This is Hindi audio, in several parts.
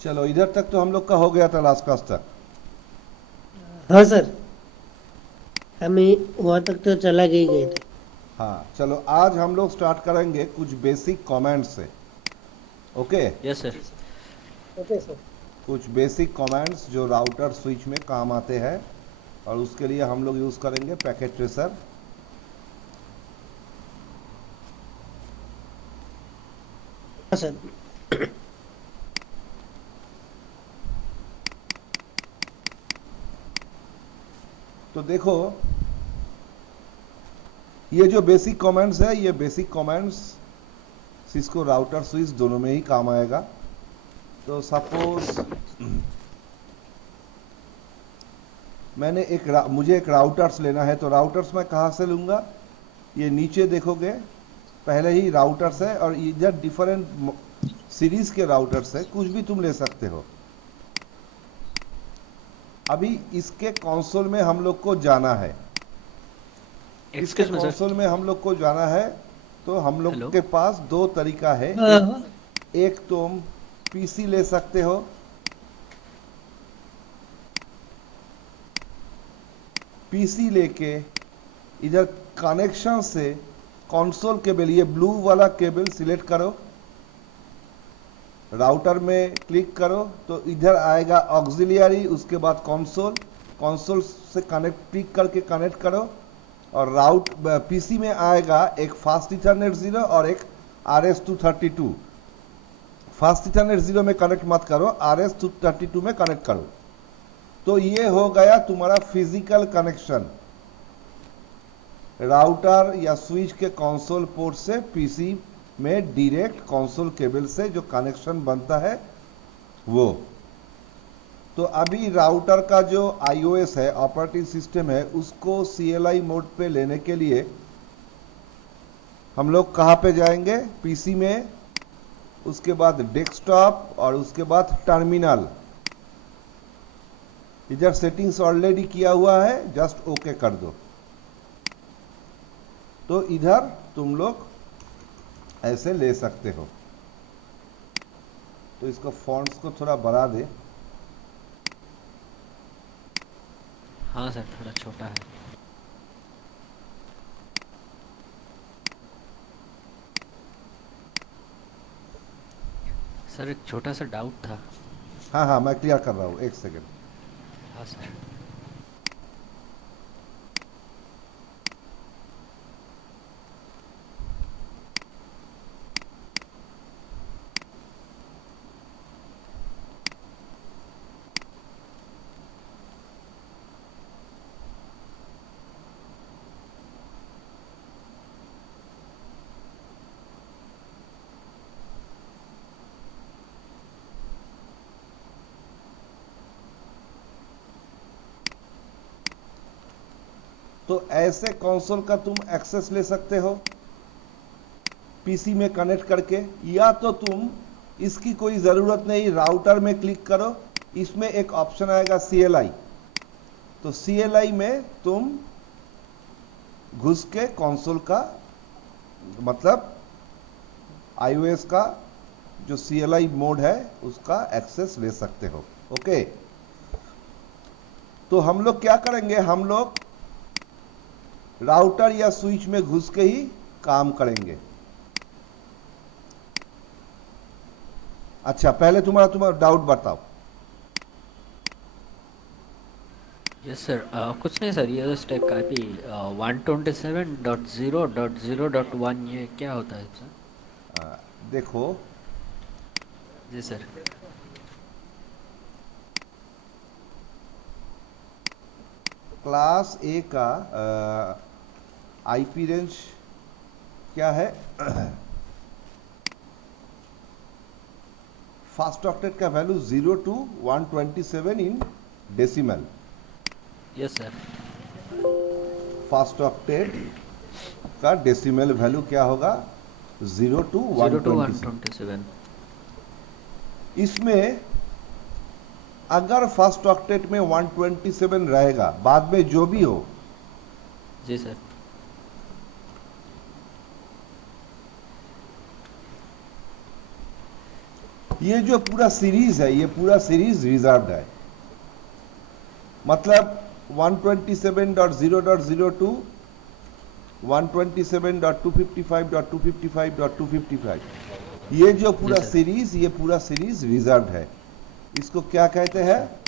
चलो, इधर तक तो हम लोग का हो गया था लास्ट क्लास तक। हाँ सर, हम वहाँ तक तो चला के ही गए थे। हाँ, चलो आज हम लोग स्टार्ट करेंगे कुछ बेसिक कमेंट्स से। Okay. Yes sir. Okay sir. कुछ बेसिक कमेंट्स जो राउटर स्विच में काम आते हैं, और उसके लिए हम लोग यूज़ करेंगे पैकेट ट्रेसर। हाँ सर। तो देखो, ये जो बेसिक कमेंट्स है, ये basic comments Cisco router switch दोनों में ही काम आएगा। तो सपोज मुझे एक राउटर्स लेना है, तो राउटर्स मैं कहाँ से लूँगा? ये नीचे देखोगे, पहले ही राउटर्स है, और इधर डिफरेंट सीरीज के राउटर्स है, कुछ भी तुम ले सकते हो। अभी इसके कंसोल में हम लोग को जाना है। इसके एक्सक्यूज मी सर। कंसोल में हम लोग को जाना है, तो हम लोग हेलो। के पास दो तरीका है। हाँ, एक तुम पीसी ले सकते हो, पीसी लेके इधर कनेक्शन से कंसोल केबल, ये ब्लू वाला केबल सिलेक्ट करो, राउटर में क्लिक करो, तो इधर आएगा ऑक्सिलियरी, उसके बाद कंसोल, कंसोल से कनेक्ट क्लिक करके कनेक्ट करो, और पीसी में आएगा एक फास्ट इथरनेट 0 और एक RS-232। फास्ट इथरनेट 0 में कनेक्ट मत करो, RS-232 में कनेक्ट करो। तो ये हो गया तुम्हारा फिजिकल कनेक्शन राउटर या स्विच के कंसोल पोर्ट से पीसी में डायरेक्ट कंसोल केबल से जो कनेक्शन बनता है वो। तो अभी राउटर का जो iOS है, ऑपरेटिंग सिस्टम है, उसको CLI मोड पे लेने के लिए हम लोग कहाँ पे जाएंगे? पीसी में, उसके बाद डेस्कटॉप, और उसके बाद टर्मिनल। इधर सेटिंग्स ऑलरेडी किया हुआ है, जस्ट ओके कर दो। तो इधर तुम लोग ऐसे ले सकते हो। तो इसको फॉन्ट्स को थोड़ा बढ़ा दे। हाँ सर, थोड़ा छोटा है। सर एक छोटा सा डाउट था। हाँ हाँ, मैं क्लियर कर रहा हूँ, एक सेकेंड। हाँ सर। तो ऐसे कंसोल का तुम एक्सेस ले सकते हो पीसी में कनेक्ट करके, या तो तुम इसकी कोई ज़रूरत नहीं, राउटर में क्लिक करो, इसमें एक ऑप्शन आएगा CLI। तो CLI में तुम घुस के कंसोल का, मतलब iOS का जो CLI मोड है उसका एक्सेस ले सकते हो। ओके। तो हम लोग क्या करेंगे? हम लोग राउटर या स्विच में घुस के ही काम करेंगे। अच्छा, पहले तुम्हारा डाउट बताओ। Yes sir. कुछ नहीं सर, ये स्टेप का भी 127.0.0.1 ये क्या होता है सर? देखो, जी सर। क्लास ए का IP रेंज क्या है? फास्ट ऑक्टेट का value 0 to 127 in decimal. Yes sir. Fast octet का डेसिमल वैल्यू क्या होगा? 0 to 0 to 127। 127। इसमें अगर फर्स्ट ऑक्टेट में 127 रहेगा, बाद में जो भी हो, जी सर। ये जो पूरा सीरीज है, ये पूरा सीरीज रिजर्व्ड है। मतलब 127.0.02, 127.255.255.255, ये जो पूरा जी सर। सीरीज, ये पूरा सीरीज रिजर्व्ड है। इसको क्या कहते हैं?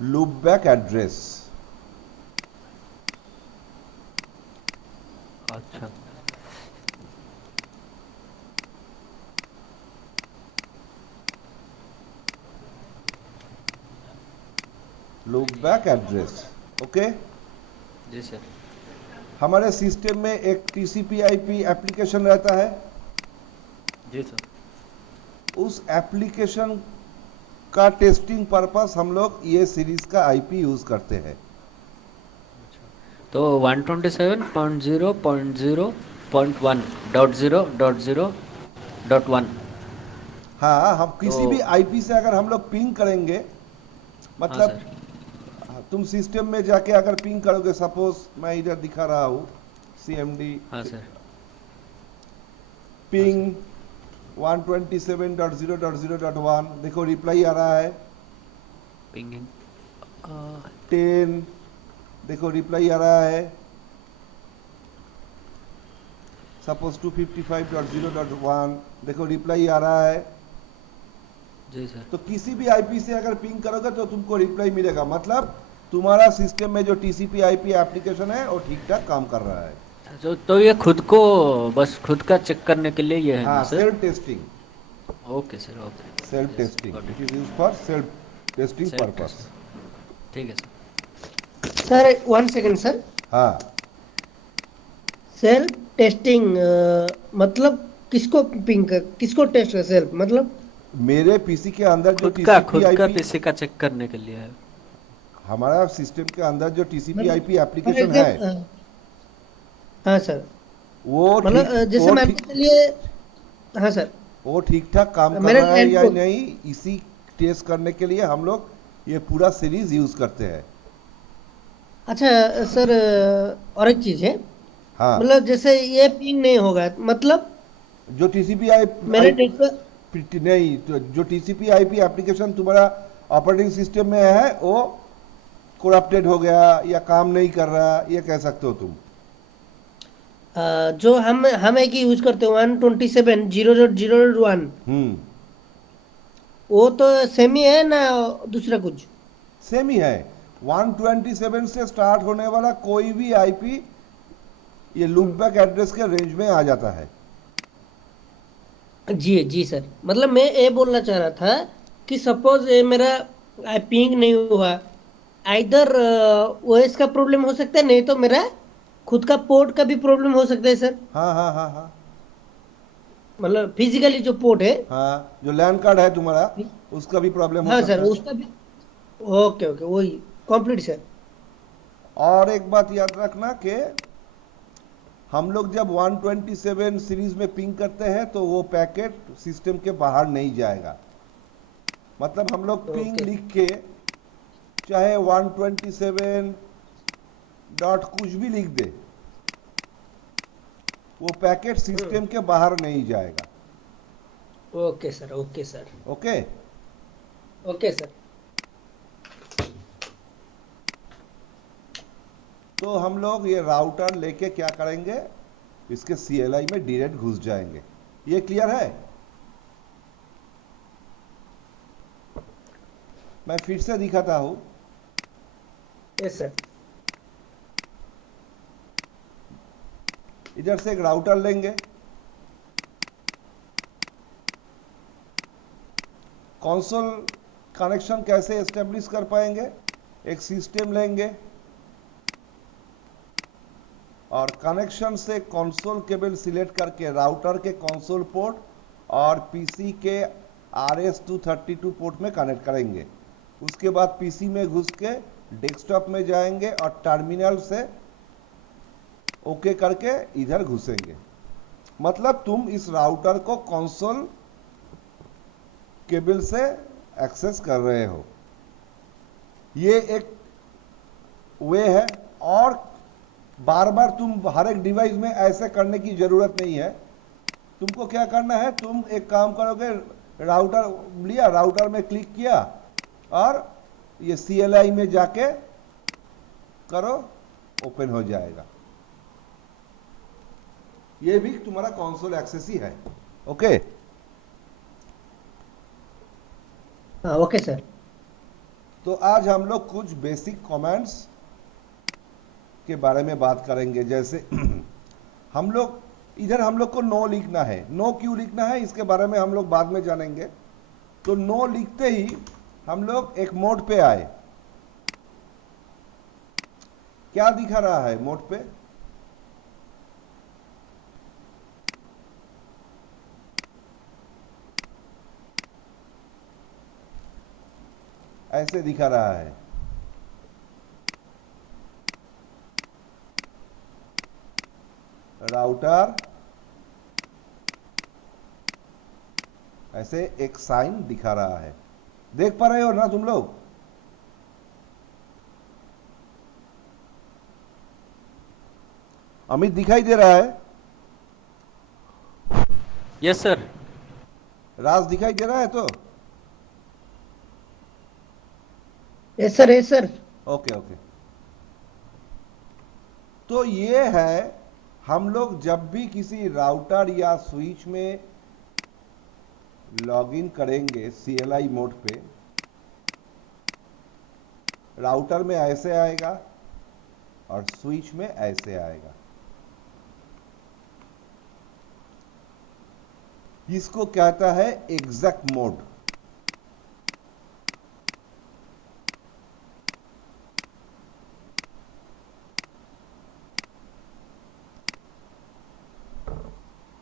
Loop back address. अच्छा। Loop back address. ओके। जी सर। हमारे सिस्टम में एक टीसीपी आईपी एप्लीकेशन रहता है। जी सर। उस एप्लीकेशन का टेस्टिंग पर्पस हम लोग ये सीरीज का आईपी यूज करते हैं। तो 127.0.0.1.0.0.1। हाँ, हम किसी भी तो आईपी से अगर हम लोग पिंग करेंगे, हाँ मतलब सर। तुम सिस्टम में जाके अगर पिंग करोगे, सपोज मैं इधर दिखा रहा हूँ CMD हाँ सर। हाँ सर। पिंग 127.0.0.1, देखो रिप्लाई आ रहा है। पिंगिंग। 10, देखो रिप्लाई आ रहा है। सपोज 255.0.1, देखो रिप्लाई आ रहा है। जी सर। तो किसी भी आईपी से अगर पिंग करोगे तो तुमको रिप्लाई मिलेगा। मतलब तुम्हारा सिस्टम में जो टीसीपी आईपी एप्लीकेशन है वो ठीक ठाक काम कर रहा है। तो ये खुद को, बस खुद का चेक करने के लिए ये है ना हाँ, sir? Self testing. Okay sir, okay. Self yes, testing, got it it. Is use for self testing self purpose. Test. ठीक है सर। Sir 1 second sir. हाँ, सेल्फ टेस्टिंग मतलब किसको टेस्ट कर सेल्फ मतलब? मेरे पीसी के अंदर जो खुद का टीसीपी खुद का आईपी, पीसी का चेक करने के लिए है। हमारा सिस्टम के अंदर जो टीसीपी मतलब आईपी फॉर एप्लीकेशन है, एग्जाम्पल, हाँ सर, वो मतलब ठीक जैसे वो मान ठीक के चलिए। हाँ सर। वो ठीक ठाक काम कर मेरा रहा है लैंड या पोर्ट। नहीं, इसी टेस्ट करने के लिए हम लोग ये पूरा सीरीज यूज करते हैं। अच्छा सर, और एक चीज है। हाँ, मतलब जैसे ये पिंग नहीं होगा मतलब जो टीसीपी मेरे आई नेटवर्क। नहीं, तो जो टीसीपी आईपी एप्लीकेशन तुम्हारा ऑपरेटिंग सिस्टम में है वो करप्टेड हो गया या काम नहीं कर रहा, ये कह सकते हो तुम। जो हम एक ही यूज करते हैं 127.0.0.1, हम्म, वो तो सेम ही है ना? दूसरा कुछ? सेम ही है। 127 से स्टार्ट होने वाला कोई भी आईपी ये हम्म, लूपबैक एड्रेस के रेंज में आ जाता है। जी जी सर, मतलब मैं ये बोलना चाह रहा था कि सपोज ये मेरा पिंग नहीं हुआ, आइदर ओएस का प्रॉब्लम हो सकता है, नहीं तो मेरा खुद का पोर्ट का भी प्रॉब्लम हो सकता है सर। हाँ हाँ हाँ हाँ। मतलब फिजिकली जो पोर्ट है। हाँ, जो लैंड कार्ड है तुम्हारा, उसका भी प्रॉब्लम हो हाँ सर, सकता है। उसका भी। ओके ओके, वही कंप्लीट सर। और एक बात याद रखना कि हम लोग जब 127 सीरीज में पिंग करते हैं तो वो पैकेट सिस्टम के बाहर नहीं जाएगा। मतलब हम लोग पिंग ओके। लिख के चाहे 127 डॉट कुछ भी लिख दे, वो पैकेट सिस्टम के बाहर नहीं जाएगा। Okay sir, okay sir, okay. Okay sir. तो हम लोग ये राउटर लेके क्या करेंगे, इसके CLI में डायरेक्ट घुस जाएंगे। ये क्लियर है? मैं फिर से दिखाता हूं। Yes sir. इधर से एक राउटर लेंगे, कंसोल कनेक्शन कैसे एस्टेब्लिश कर पाएंगे, एक सिस्टम लेंगे और कनेक्शन से कंसोल केबल सिलेक्ट करके राउटर के कंसोल पोर्ट और पीसी के RS-232 पोर्ट में कनेक्ट करेंगे। उसके बाद पीसी में घुस के डेस्कटॉप में जाएंगे और टर्मिनल से ओके करके इधर घुसेंगे। मतलब तुम इस राउटर को कंसोल केबल से एक्सेस कर रहे हो। ये एक वे है। और बार बार तुम हर एक डिवाइस में ऐसे करने की ज़रूरत नहीं है। तुमको क्या करना है, तुम एक काम करोगे, राउटर लिया, राउटर में क्लिक किया और ये CLI में जाके करो, ओपन हो जाएगा। ये भी तुम्हारा कंसोल एक्सेस ही है। ओके। हाँ ओके सर। तो आज हम लोग कुछ बेसिक कमेंट्स के बारे में बात करेंगे। जैसे हम लोग इधर हम लोग को नो लिखना है, नो क्यों लिखना है इसके बारे में हम लोग बाद में जानेंगे। तो नो लिखते ही हम लोग एक मोड पे आए। क्या दिखा रहा है मोड पे? ऐसे दिखा रहा है। राउटर, ऐसे एक साइन दिखा रहा है। देख पा रहे हो ना तुम लोग? अमित दिखाई दे रहा है? Yes sir. राज दिखाई दे रहा है? तो yes sir, yes sir. Okay okay. तो ये है, हम लोग जब भी किसी राउटर या स्विच में लॉगिन करेंगे CLI मोड पे, राउटर में ऐसे आएगा और स्विच में ऐसे आएगा। इसको कहता है एग्जैक्ट मोड।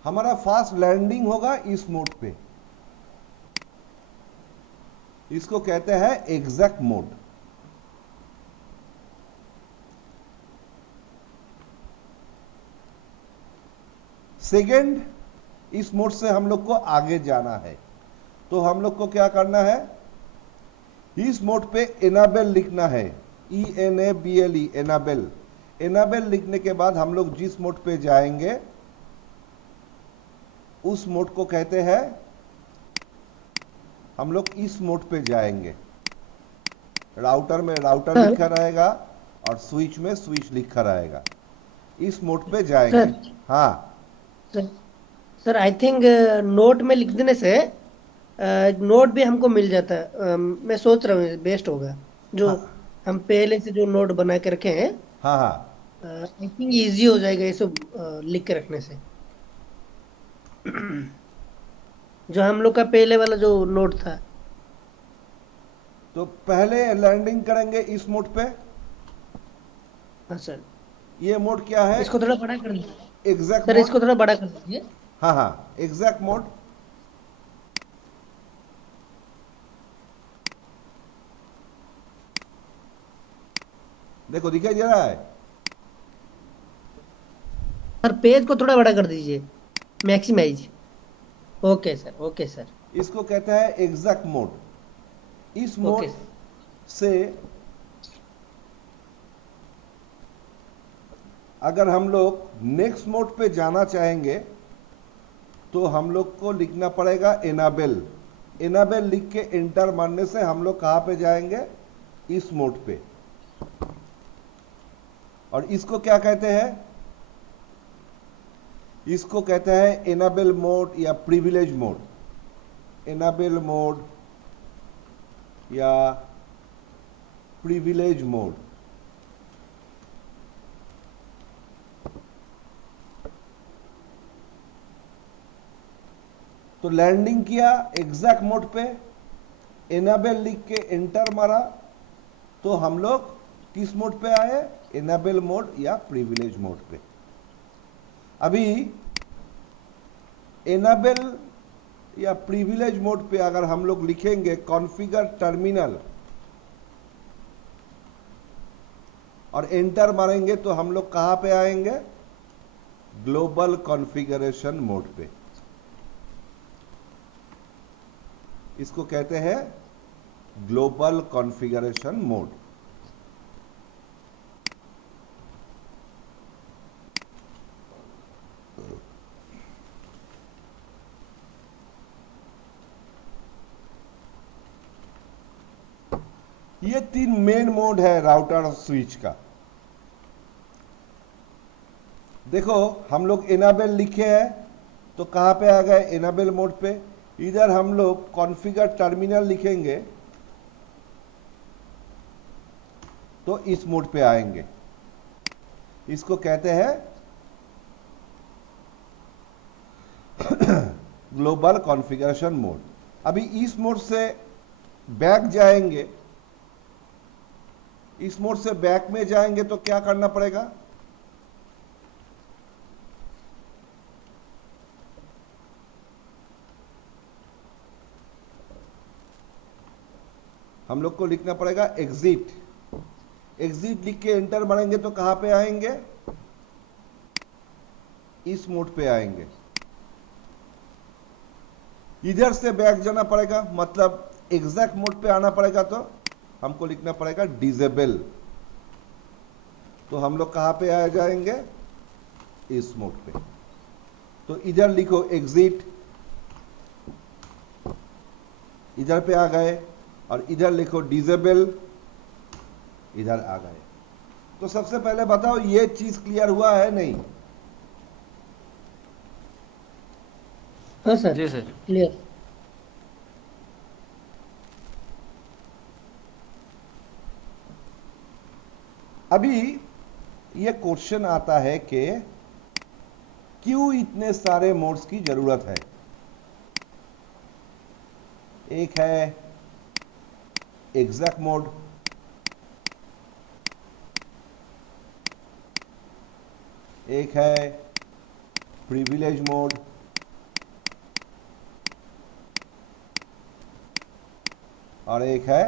हमारा फास्ट लैंडिंग होगा इस मोड पे। इसको कहते हैं एग्जैक्ट मोड। सेकेंड, इस मोड से हम लोग को आगे जाना है, तो हम लोग को क्या करना है, इस मोड पे एनाबेल लिखना है। ENABLE, Annabelle. एनाबेल लिखने के बाद हम लोग जिस मोड पे जाएंगे उस मोड को कहते हैं, हम लोग इस मोड पे जाएंगे। राउटर में राउटर सर लिखा रहेगा और स्विच में स्विच लिखा रहेगा। इस मोड पे जाएंगे। सर हाँ sir sir I think note में लिख देने से नोट भी हमको मिल जाता है। मैं सोच रहा हूँ बेस्ट होगा, जो हाँ हम पहले से जो नोट बना के रखे हैं। हाँ हाँ। आई थिंक इजी हो जाएगा ये सब लिख के रखने से। जो हम लोग का पहले वाला जो नोट था। तो पहले लैंडिंग करेंगे इस मोड पे। हाँ सर, ये मोड क्या है? इसको थोड़ा बड़ा कर दीजिए। Exact sir mode. इसको थोड़ा बड़ा कर दीजिए। हाँ हाँ, एग्जैक्ट मोड। देखो दिखाई दे रहा है? सर पेज को थोड़ा बड़ा कर दीजिए, maximise. Okay sir, okay sir. इसको कहता है एग्जैक्ट मोड। इस ओके मोड सर। से अगर हम लोग नेक्स्ट मोड पे जाना चाहेंगे तो हम लोग को लिखना पड़ेगा एनाबेल। एनाबेल लिख के एंटर मारने से हम लोग कहाँ पे जाएंगे? इस मोड पे। और इसको क्या कहते हैं? इसको कहते हैं एनाबेल मोड या प्रिविलेज मोड। एनाबेल मोड या प्रिविलेज मोड। तो लैंडिंग किया एग्जैक्ट मोड पे, एनाबेल लिख के एंटर मारा, तो हम लोग किस मोड पे आए? एनाबेल मोड या प्रिविलेज मोड पे। अभी एनाबेल या प्रिविलेज मोड पे अगर हम लोग लिखेंगे कॉन्फ़िगर टर्मिनल और एंटर मारेंगे तो हम लोग कहां पे आएंगे? ग्लोबल कॉन्फ़िगरेशन मोड पे। इसको कहते हैं ग्लोबल कॉन्फ़िगरेशन मोड। ये 3 मेन मोड है राउटर और स्विच का। देखो हम लोग एनाबेल लिखे हैं तो कहाँ पे आ गए, एनाबेल मोड पे। इधर हम लोग कॉन्फ़िगर टर्मिनल लिखेंगे तो इस मोड पे आएंगे। इसको कहते हैं ग्लोबल कॉन्फ़िगरेशन मोड। अभी इस मोड से बैक जाएंगे, इस मोड से बैक में जाएंगे तो क्या करना पड़ेगा, हम लोग को लिखना पड़ेगा एग्जिट। एग्जिट लिख के एंटर मारेंगे तो कहां पे आएंगे, इस मोड पे आएंगे। इधर से बैक जाना पड़ेगा, मतलब एग्जैक्ट मोड पे आना पड़ेगा तो हमको लिखना पड़ेगा डिसेबल। तो हम लोग कहां पे आ जाएंगे, इस मोड पे। तो इधर लिखो एग्जिट, इधर पे आ गए, और इधर लिखो डिसेबल, इधर आ गए। तो सबसे पहले बताओ ये चीज क्लियर हुआ है नहीं? हाँ सर, जी सर। क्लियर। अभी ये क्वेश्चन आता है कि क्यों इतने सारे मोड्स की जरूरत है। एक है एग्जैक्ट मोड, एक है प्रिविलेज मोड, और एक है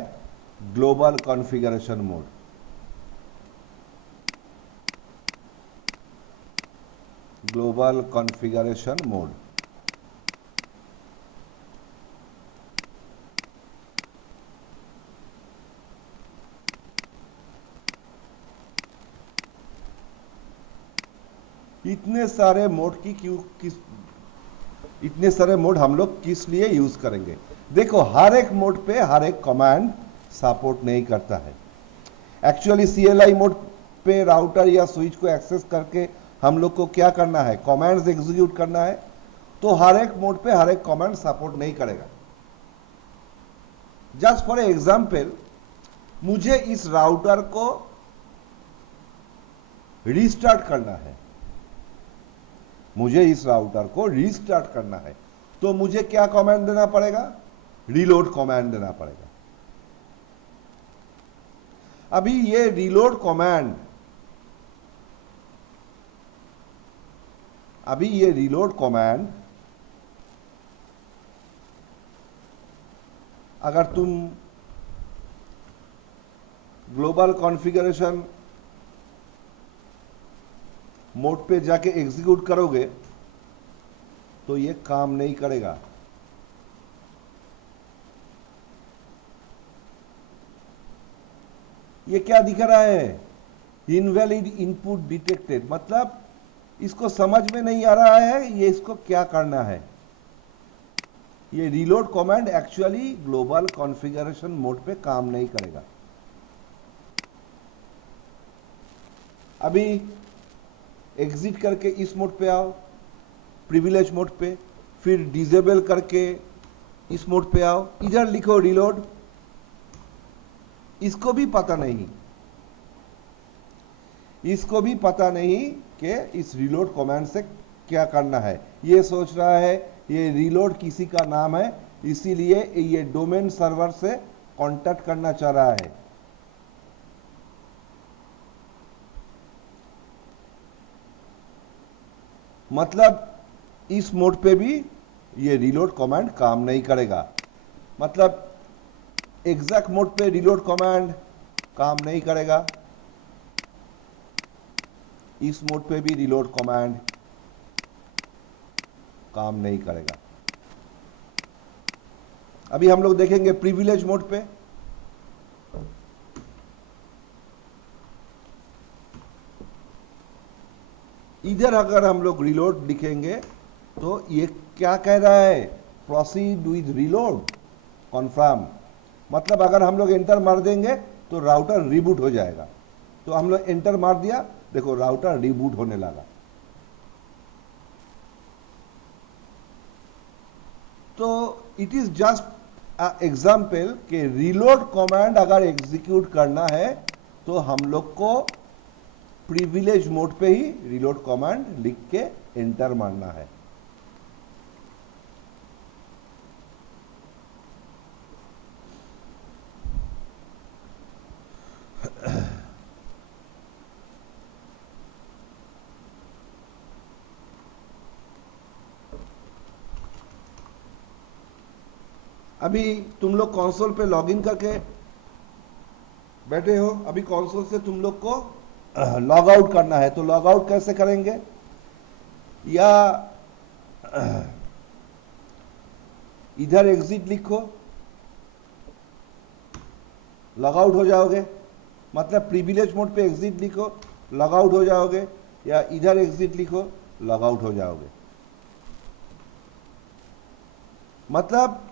global configuration mode. Global configuration mode. इतने सारे मोड की क्यों, इतने सारे मोड हम लोग किस लिए यूज करेंगे? देखो हर एक मोड पे हर एक कमांड सपोर्ट नहीं करता है। एक्चुअली CLI मोड पे राउटर या स्विच को एक्सेस करके हम लोग को क्या करना है, कमांड्स एग्जीक्यूट करना है। तो हर एक मोड पे हर एक कमांड सपोर्ट नहीं करेगा। जस्ट फॉर एग्जाम्पल, मुझे इस राउटर को रीस्टार्ट करना है, मुझे इस राउटर को रीस्टार्ट करना है, तो मुझे क्या कमांड देना पड़ेगा, रीलोड कमांड देना पड़ेगा। अभी ये रीलोड कमांड, अगर तुम ग्लोबल कॉन्फ़िगरेशन मोड पे जाके एग्जीक्यूट करोगे तो ये काम नहीं करेगा। ये क्या दिख रहा है, इनवैलिड इनपुट डिटेक्टेड, मतलब इसको समझ में नहीं आ रहा है ये इसको क्या करना है। ये reload command actually global configuration mode पे काम नहीं करेगा। अभी एग्जिट करके इस मोड पे आओ, प्रिविलेज मोड पे, फिर डिसेबल करके इस मोड पे आओ, इधर लिखो रीलोड। इसको भी पता नहीं, इसको भी पता नहीं कि इस रीलोड कमांड से क्या करना है। ये सोच रहा है ये रीलोड किसी का नाम है, इसीलिए ये डोमेन सर्वर से कांटेक्ट करना चाह रहा है। मतलब इस मोड पे भी ये रीलोड कमांड काम नहीं करेगा। मतलब एग्जैक्ट मोड पे रीलोड कमांड काम नहीं करेगा, इस मोड पे भी रीलोड कमांड काम नहीं करेगा। अभी हम लोग देखेंगे प्रिविलेज मोड पे। इधर अगर हम लोग रीलोड लिखेंगे तो ये क्या कह रहा है, प्रोसीड विद रीलोड कन्फर्म, मतलब अगर हम लोग एंटर मार देंगे तो राउटर रिबूट हो जाएगा। तो हम लोग एंटर मार दिया, देखो राउटर रिबूट होने लगा। तो इट इज जस्ट एग्जाम्पल कि रीलोड कमांड अगर एग्जीक्यूट करना है तो हम लोग को प्रिविलेज मोड पे ही रीलोड कमांड लिख के एंटर मारना है। अभी तुम लोग कंसोल पे लॉगिन करके बैठे हो, अभी कंसोल से तुम लोग को लॉग आउट करना है। तो लॉग आउट कैसे करेंगे? या इधर एग्जिट लिखो, लॉग आउट हो जाओगे। मतलब प्रिविलेज मोड पे एग्जिट लिखो, लॉग आउट हो जाओगे, या इधर एग्जिट लिखो, लॉग आउट हो जाओगे। मतलब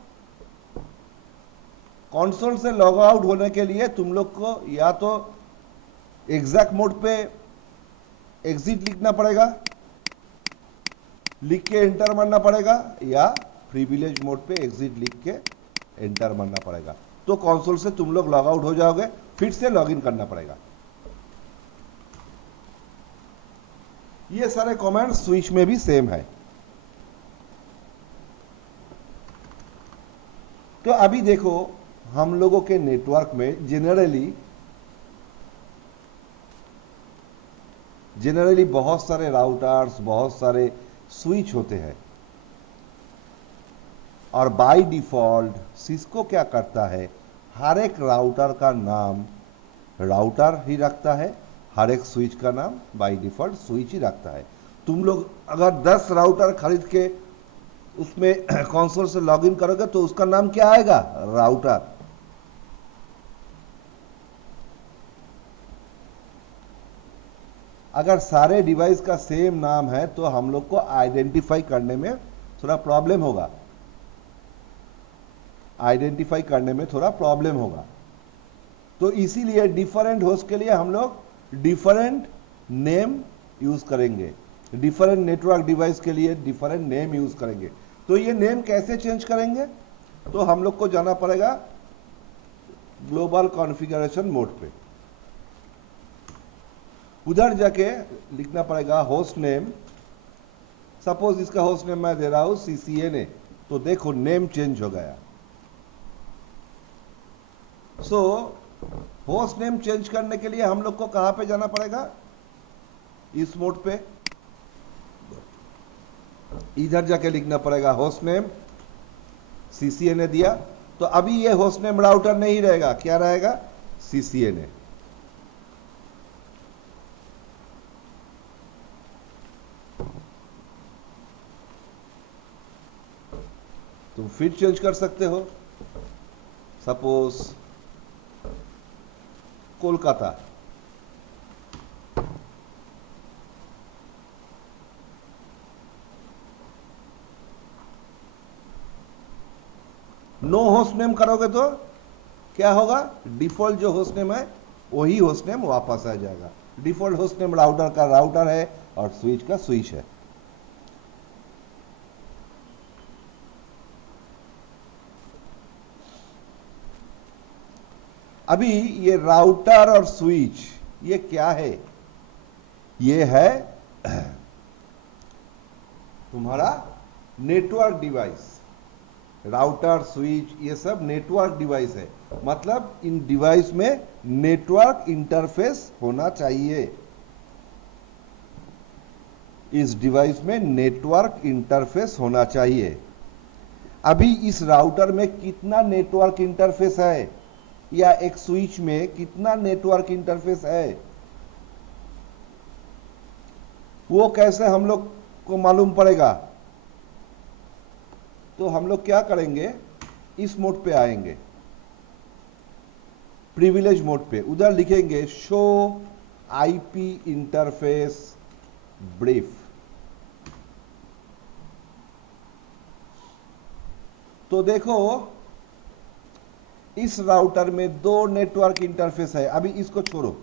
कंसोल से लॉग आउट होने के लिए तुम लोग को या तो एग्जैक्ट मोड पे एग्जिट लिखना पड़ेगा, लिख के एंटर मारना पड़ेगा, या प्रिविलेज मोड पे एग्जिट लिख के एंटर मारना पड़ेगा। तो कंसोल से तुम लोग लॉग आउट हो जाओगे, फिर से लॉग इन करना पड़ेगा। ये सारे कमांड स्विच में भी सेम है। तो अभी देखो हम लोगों के नेटवर्क में जनरली बहुत सारे राउटर्स, बहुत सारे स्विच होते हैं। और बाय डिफॉल्ट सिस्को क्या करता है, हर एक राउटर का नाम राउटर ही रखता है, हर एक स्विच का नाम बाय डिफॉल्ट स्विच ही रखता है। तुम लोग अगर 10 राउटर खरीद के उसमें कंसोल से लॉगिन करोगे तो उसका नाम क्या आएगा? राउटर। अगर सारे डिवाइस का सेम नाम है तो हम लोग को आइडेंटिफाई करने में थोड़ा प्रॉब्लम होगा, तो इसीलिए डिफरेंट होस्ट के लिए हम लोग डिफरेंट नेम यूज करेंगे, डिफरेंट नेटवर्क डिवाइस के लिए डिफरेंट नेम यूज करेंगे। तो ये नेम कैसे चेंज करेंगे? तो हम लोग को जाना पड़ेगा ग्लोबल कॉन्फ़िगरेशन मोड पे, उधर जाके लिखना पड़ेगा होस्ट नेम। सपोज इसका होस्ट नेम मैं दे रहा हूं CCNA, तो देखो नेम चेंज हो गया। सो होस्ट नेम चेंज करने के लिए हम लोग को कहां पे जाना पड़ेगा? इस मोड पे इधर जाके लिखना पड़ेगा होस्ट नेम CCNA दिया। तो अभी ये होस्ट नेम राउटर नहीं रहेगा, क्या रहेगा? CCNA। तुम फिर चेंज कर सकते हो, suppose Kolkata, no host name करोगे तो क्या होगा? डिफॉल्ट जो होस्ट नेम है वही होस्ट नेम वापस आ जाएगा। डिफॉल्ट होस्ट नेम राउटर का राउटर है और स्विच का स्विच है। अभी ये राउटर और स्विच ये क्या है? ये है तुम्हारा नेटवर्क डिवाइस। राउटर, स्विच ये सब नेटवर्क डिवाइस है, मतलब इन डिवाइस में नेटवर्क इंटरफेस होना चाहिए। इस डिवाइस में नेटवर्क इंटरफेस होना चाहिए। अभी इस राउटर में कितना नेटवर्क इंटरफेस है, या एक स्विच में कितना नेटवर्क इंटरफेस है, वो कैसे हम लोग को मालूम पड़ेगा? तो हम लोग क्या करेंगे, इस मोड पे आएंगे, प्रिविलेज मोड पे, उधर लिखेंगे शो IP इंटरफेस ब्रीफ। तो देखो इस राउटर में दो नेटवर्क इंटरफेस है, अभी इसको छोड़ो,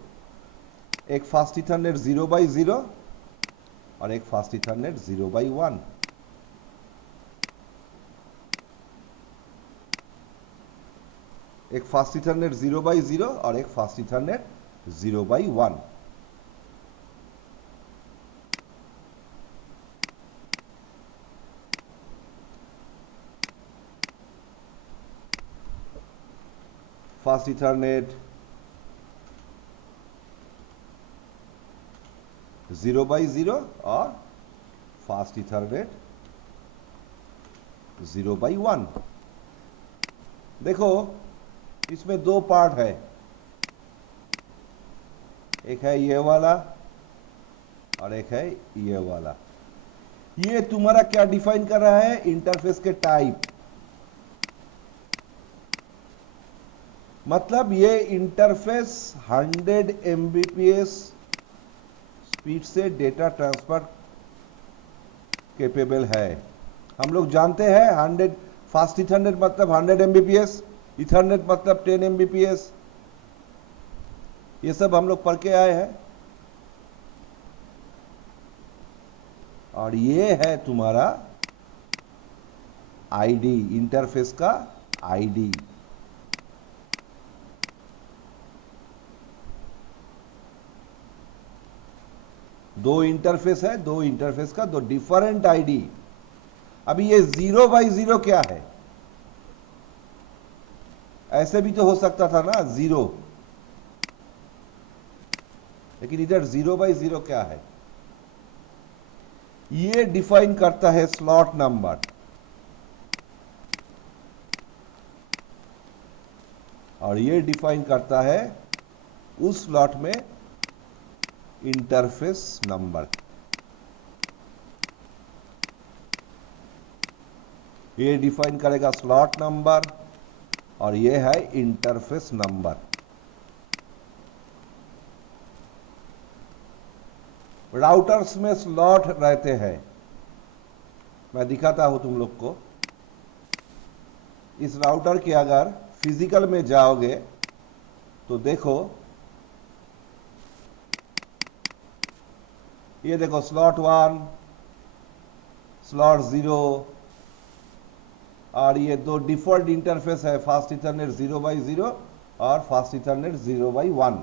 एक फास्ट इथरनेट 0x0 और एक फास्ट इथरनेट 0x1। एक फास्ट इथरनेट 0x0 और एक fast Ethernet 0x1। Fast Ethernet 0x0 और फास्ट इथरनेट 0x1। देखो इसमें दो पार्ट है, एक है ये वाला और एक है ये वाला। ये तुम्हारा क्या डिफाइन कर रहा है? इंटरफेस के टाइप। मतलब ये इंटरफेस 100 Mbps स्पीड से डेटा ट्रांसफर कैपेबल है। हम लोग जानते हैं 100 फास्ट इथरनेट मतलब 100 Mbps, इथरनेट मतलब 10 Mbps, ये सब हम लोग पढ़ के आए हैं। और ये है तुम्हारा आईडी, इंटरफेस का आईडी। दो इंटरफेस है, दो इंटरफेस का दो डिफरेंट आईडी। अभी ये 0x0 क्या है? ऐसे भी तो हो सकता था ना 0, लेकिन इधर 0x0 क्या है? ये डिफाइन करता है स्लॉट नंबर, और ये डिफाइन करता है उस स्लॉट में इंटरफेस नंबर। ये डिफाइन करेगा स्लॉट नंबर और ये है इंटरफेस नंबर। राउटर्स में स्लॉट रहते हैं, मैं दिखाता हूं तुम लोग को। इस राउटर के अगर फिजिकल में जाओगे तो देखो, ये देखो स्लॉट 1, स्लॉट 0, और ये दो डिफॉल्ट इंटरफेस है, फास्ट इथरनेट 0x0 और फास्ट इथरनेट 0x1।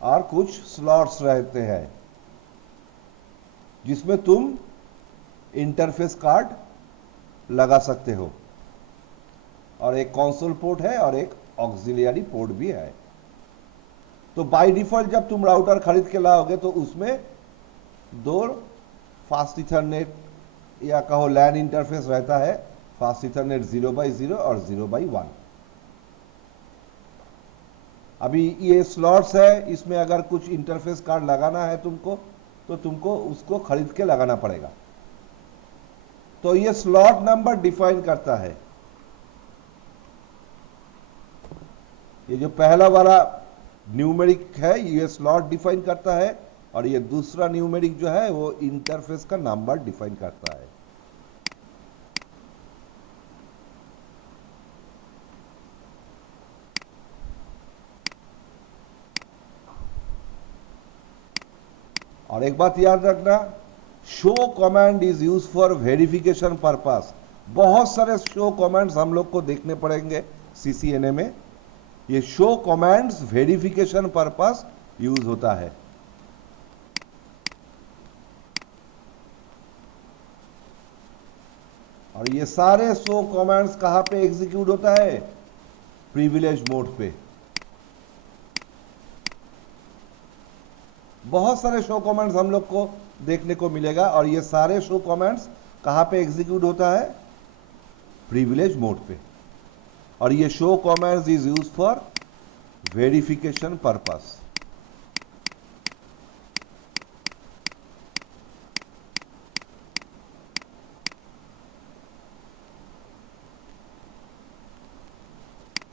और कुछ स्लॉट्स रहते हैं जिसमें तुम इंटरफेस कार्ड लगा सकते हो, और एक कंसोल पोर्ट है और एक ऑक्सिलियरी पोर्ट भी है। तो बाय डिफॉल्ट जब तुम राउटर खरीद के लाओगे तो उसमें दो फास्ट इथरनेट या कहो लैन इंटरफेस रहता है, फास्ट इथरनेट 0x0 और 0x1। अभी ये स्लॉट्स है, इसमें अगर कुछ इंटरफेस कार्ड लगाना है तुमको, तो तुमको उसको खरीद के लगाना पड़ेगा। तो ये स्लॉट नंबर डिफाइन करता है। ये जो पहला वाला न्यूमेरिक है ये स्लॉट डिफाइन करता है, और ये दूसरा न्यूमेरिक जो है वो इंटरफेस का नंबर डिफाइन करता है। और एक बात याद रखना, show command is use for verification purpose. बहुत सारे शो कमांड्स हम लोग को देखने पड़ेंगे CCNA में। ये show commands verification purpose use होता है। और ये सारे शो कमांड्स कहां पे एग्जीक्यूट होता है? प्रिविलेज मोड पे। बहुत सारे शो कमांड्स हम लोग को देखने को मिलेगा, और ये सारे शो कमांड्स कहां पे एग्जीक्यूट होता है? प्रिविलेज मोड पे। और ये show commands is use for verification purpose.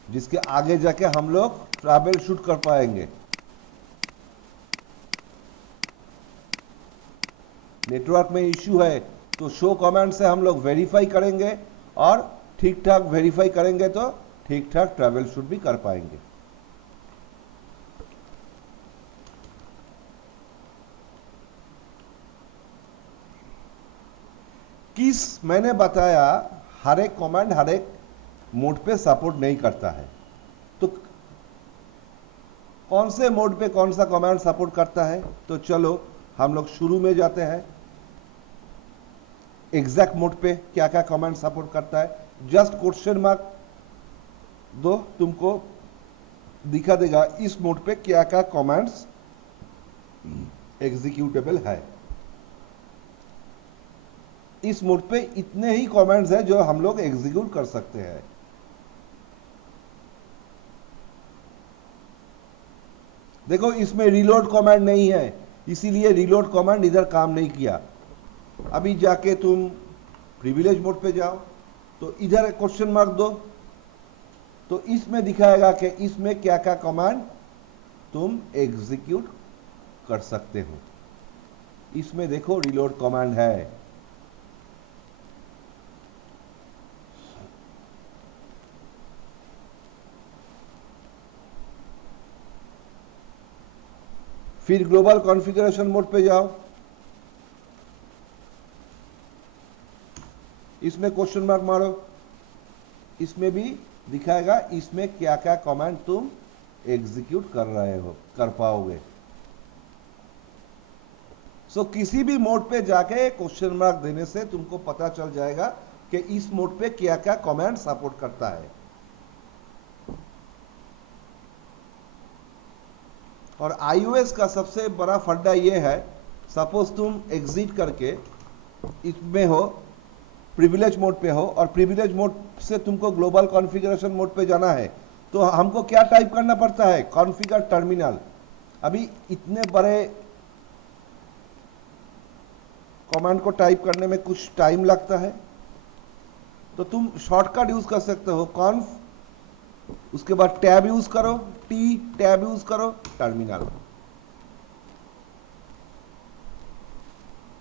जिसके आगे जाके हम लोग ट्रैवल शूट कर पाएंगे। नेटवर्क में इश्यू है तो शो कमांड से हम लोग वेरीफाई करेंगे और ठीक ठाक वेरीफाई करेंगे तो ठीक ठाक ट्रैवल शूट भी कर पाएंगे। किस मैंने बताया हर एक कमांड हर एक मोड पे सपोर्ट नहीं करता है, तो कौन से मोड पे कौन सा कमांड सपोर्ट करता है, तो चलो हम लोग शुरू में जाते हैं। एग्जैक्ट मोड पे क्या क्या कमांड सपोर्ट करता है, जस्ट क्वेश्चन मार्क दो, तुमको दिखा देगा इस मोड पे क्या क्या कमांड्स एग्जीक्यूटेबल है। इस मोड पे इतने ही कमांड्स हैं जो हम लोग एग्जीक्यूट कर सकते हैं। देखो इसमें रीलोड कमांड नहीं है, इसीलिए रीलोड कमांड इधर काम नहीं किया। अभी जाके तुम प्रिविलेज मोड पे जाओ तो इधर क्वेश्चन मार्क दो, तो इसमें दिखाएगा कि इसमें क्या क्या कमांड तुम एग्जीक्यूट कर सकते हो। इसमें देखो रीलोड कमांड है। फिर ग्लोबल कॉन्फ़िगरेशन मोड पे जाओ, इसमें क्वेश्चन मार्क मारो, इसमें भी दिखाएगा इसमें क्या क्या कमांड तुम एग्जीक्यूट कर रहे हो, कर पाओगे। सो किसी भी मोड पे जाके क्वेश्चन मार्क देने से तुमको पता चल जाएगा कि इस मोड पे क्या क्या कमांड सपोर्ट करता है। और iOS का सबसे बड़ा फंडा ये है, सपोज तुम एग्जिट करके इसमें हो, प्रिविलेज मोड पे हो और प्रिविलेज मोड से तुमको ग्लोबल कॉन्फ़िगरेशन मोड पे जाना है, तो हमको क्या टाइप करना पड़ता है, कॉन्फ़िगर टर्मिनल। अभी इतने बड़े कमांड को टाइप करने में कुछ टाइम लगता है, तो तुम शॉर्टकट यूज कर सकते हो, कॉन्फ, उसके बाद टैब यूज करो, टी टैब यूज करो, terminal.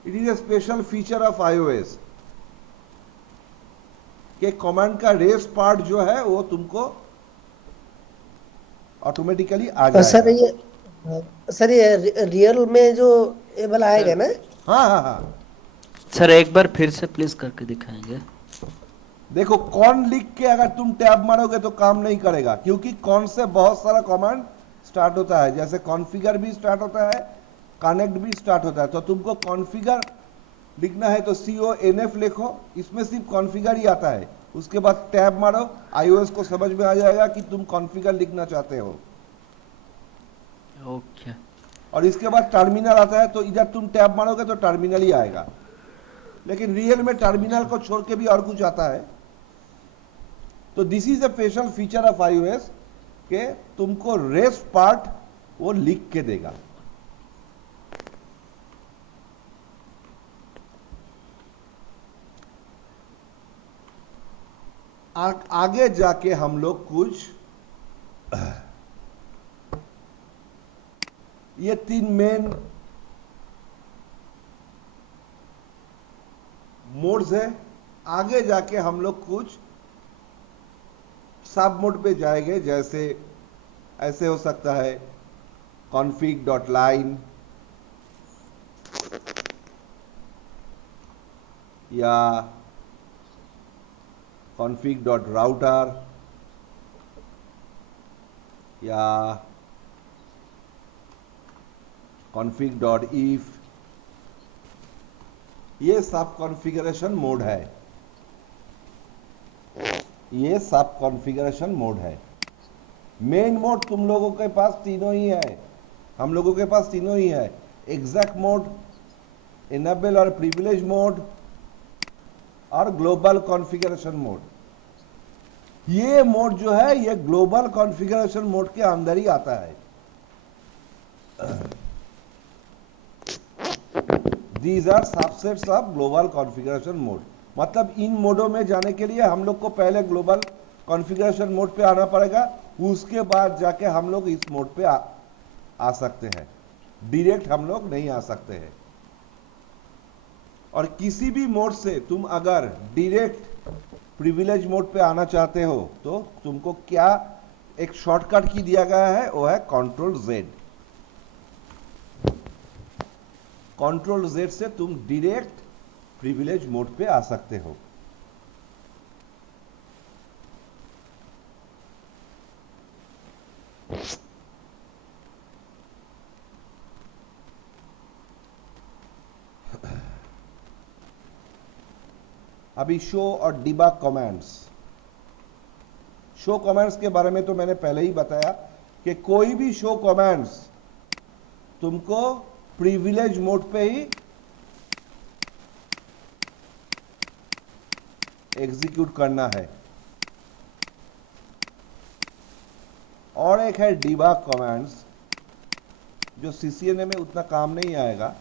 It is a special feature of iOS कि कमांड का रेस पार्ट जो है वो तुमको ऑटोमेटिकली आ जाएगा। सर ये रियल में जो ये वाला आएगा ना? हाँ हाँ हाँ, सर एक बार फिर से प्लीज करके दिखाएंगे। देखो कौन लिख के अगर तुम टैब मारोगे तो काम नहीं करेगा, क्योंकि कौन से बहुत सारा कमांड स्टार्ट होता है, जैसे कॉन्फ़िगर भी स्टार्ट होता है, कनेक्ट भी स्टार्ट होता है। तो तुमको कॉन्फ़िगर लिखना है तो CONF लिखो, इसमें सिर्फ कॉन्फ़िगर ही आता है, उसके बाद टैब मारो, iOS को समझ में आ जाएगा कि तुम कॉन्फ़िगर लिखना चाहते हो। ओके। और इसके बाद टर्मिनल आता है, तो इधर तुम टैब मारोगे तो टर्मिनल ही आएगा, लेकिन रियल में टर्मिनल को छोड़ के भी और कुछ आता है। तो this is a special feature of iOS के तुमको रेस पार्ट वो लिख के देगा। आगे जाके हम लोग कुछ ये 3 मेन मोड्स है, आगे जाके हम लोग कुछ सब मोड पे जाएंगे। जैसे ऐसे हो सकता है config.line या config.router या config.if, ये सब कॉन्फ़िगरेशन मोड है, ये सब कॉन्फ़िगरेशन मोड है। मेन मोड तुम लोगों के पास तीनों ही है, हम लोगों के पास तीनों ही है, एग्जैक्ट मोड, इनेबल और प्रिविलेज मोड और ग्लोबल कॉन्फ़िगरेशन मोड। ये मोड जो है ये ग्लोबल कॉन्फ़िगरेशन मोड के अंदर ही आता है। These are subsets of global configuration mode। मतलब इन मोडों में जाने के लिए हम लोग को पहले ग्लोबल कॉन्फ़िगरेशन मोड पे आना पड़ेगा, उसके बाद जाके हम लोग इस मोड पे आ सकते हैं, डायरेक्ट हम लोग नहीं आ सकते हैं। और किसी भी मोड से तुम अगर डायरेक्ट प्रिविलेज मोड पे आना चाहते हो तो तुमको क्या एक शॉर्टकट की दिया गया है, वो है कंट्रोल जेड। कंट्रोल जेड से तुम डायरेक्ट प्रिविलेज मोड पे आ सकते हो। अभी शो और डिबग कमांड्स। शो कमांड्स के बारे में तो मैंने पहले ही बताया कि कोई भी शो कमांड्स तुमको प्रिविलेज मोड पे ही एग्जीक्यूट करना है। और एक है डिबग कमांड्स जो सीसीएनए में उतना काम नहीं आएगा।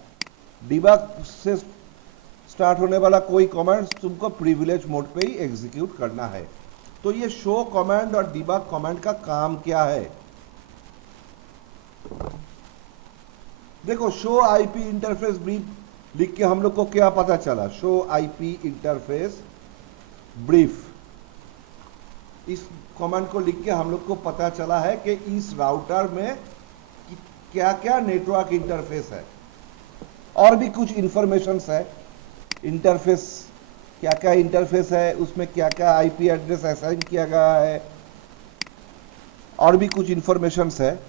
डिबग से स्टार्ट होने वाला कोई कमांड्स तुमको प्रिविलेज मोड पे ही एग्जीक्यूट करना है। तो ये शो कमांड और डिबग कमांड का काम क्या है? देखो, शो आईपी इंटरफेस ब्रीफ लिख के हम लोग को क्या पता चला? शो आईपी इंटरफेस ब्रीफ, इस कमांड को लिख के हम लोग को पता चला है कि इस राउटर में क्या क्या नेटवर्क इंटरफेस है और भी कुछ इंफॉर्मेशंस है। इंटरफेस क्या क्या इंटरफेस है, उसमें क्या क्या आईपी एड्रेस असाइन किया गया है, और भी कुछ इंफॉर्मेशंस है।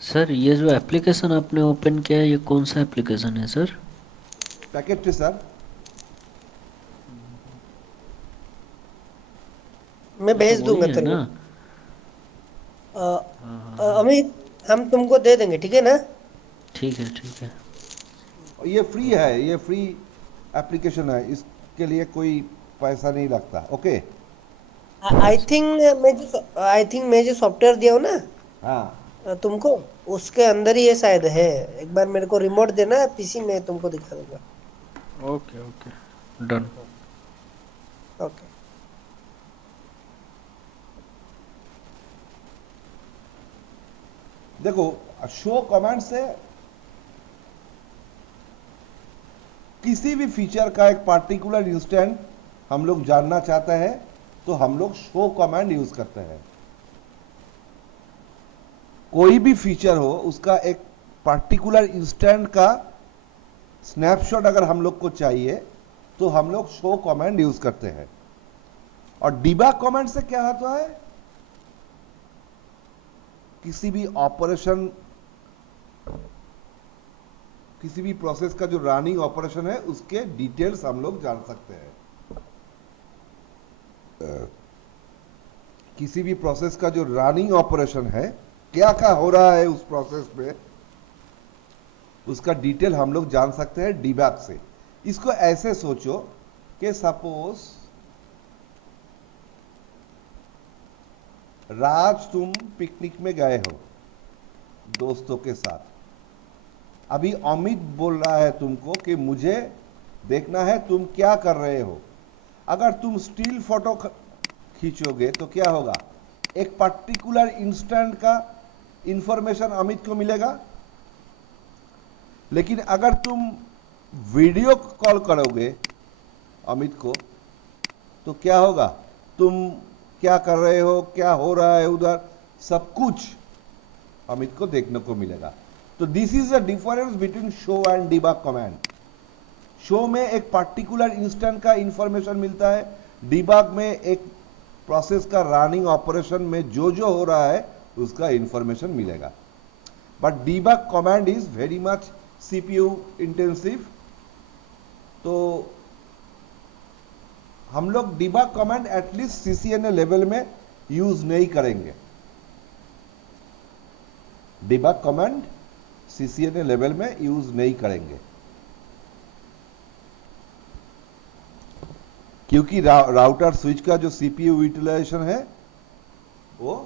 सर ये जो एप्लीकेशन आपने ओपन किया है ये कौन सा एप्लीकेशन है सर? Packet tracer. मैं भेज दूंगा वही है तेरे ना? को। अमित, हम तुमको दे देंगे, ठीक है ना? ठीक है ठीक है। ये फ्री है, ये फ्री एप्लीकेशन है, इसके लिए कोई पैसा नहीं लगता। ओके। आई थिंक मैं जो सॉफ्टवेयर दिया हूँ ना हाँ, तुमको, उसके अंदर ही ये शायद है। एक बार मेरे को रिमोट देना, पीसी में तुमको दिखा दूंगा। Okay okay done. ओके। देखो, शो कमांड से किसी भी फीचर का एक पार्टिकुलर इंस्टेंट हम लोग जानना चाहते हैं तो हम लोग शो कमांड यूज करते हैं। कोई भी फीचर हो, उसका एक पार्टिकुलर इंस्टेंट का स्नैपशॉट अगर हम लोग को चाहिए तो हम लोग शो कमांड यूज करते हैं। और डिबग कमांड से क्या होता है? किसी भी ऑपरेशन, किसी भी प्रोसेस का जो रनिंग ऑपरेशन है उसके डिटेल्स हम लोग जान सकते हैं। किसी भी प्रोसेस का जो रनिंग ऑपरेशन है, क्या क्या हो रहा है उस प्रोसेस में, उसका डिटेल हम लोग जान सकते हैं डिबग से। इसको ऐसे सोचो कि सपोज राज, तुम पिकनिक में गए हो दोस्तों के साथ। अभी अमित बोल रहा है तुमको कि मुझे देखना है तुम क्या कर रहे हो। अगर तुम स्टिल फोटो खींचोगे तो क्या होगा? एक पर्टिकुलर इंस्टेंट का इंफॉर्मेशन अमित को मिलेगा। लेकिन अगर तुम वीडियो कॉल करोगे अमित को तो क्या होगा? तुम क्या कर रहे हो, क्या हो रहा है उधर, सब कुछ अमित को देखने को मिलेगा। तो this is the difference between show and debug command. Show में एक पर्टिकुलर इंस्टेंट का इंफॉर्मेशन मिलता है, डिबग में एक प्रोसेस का रनिंग ऑपरेशन में जो जो हो रहा है उसका इंफॉर्मेशन मिलेगा। But debug command is very much CPU intensive. तो हम लोग debug command at least CCNA level में यूज नहीं करेंगे। डिबग कमांड सीसीएनए लेवल में यूज नहीं करेंगे क्योंकि राउटर स्विच का जो सीपीयू यूटिलाइजेशन है वो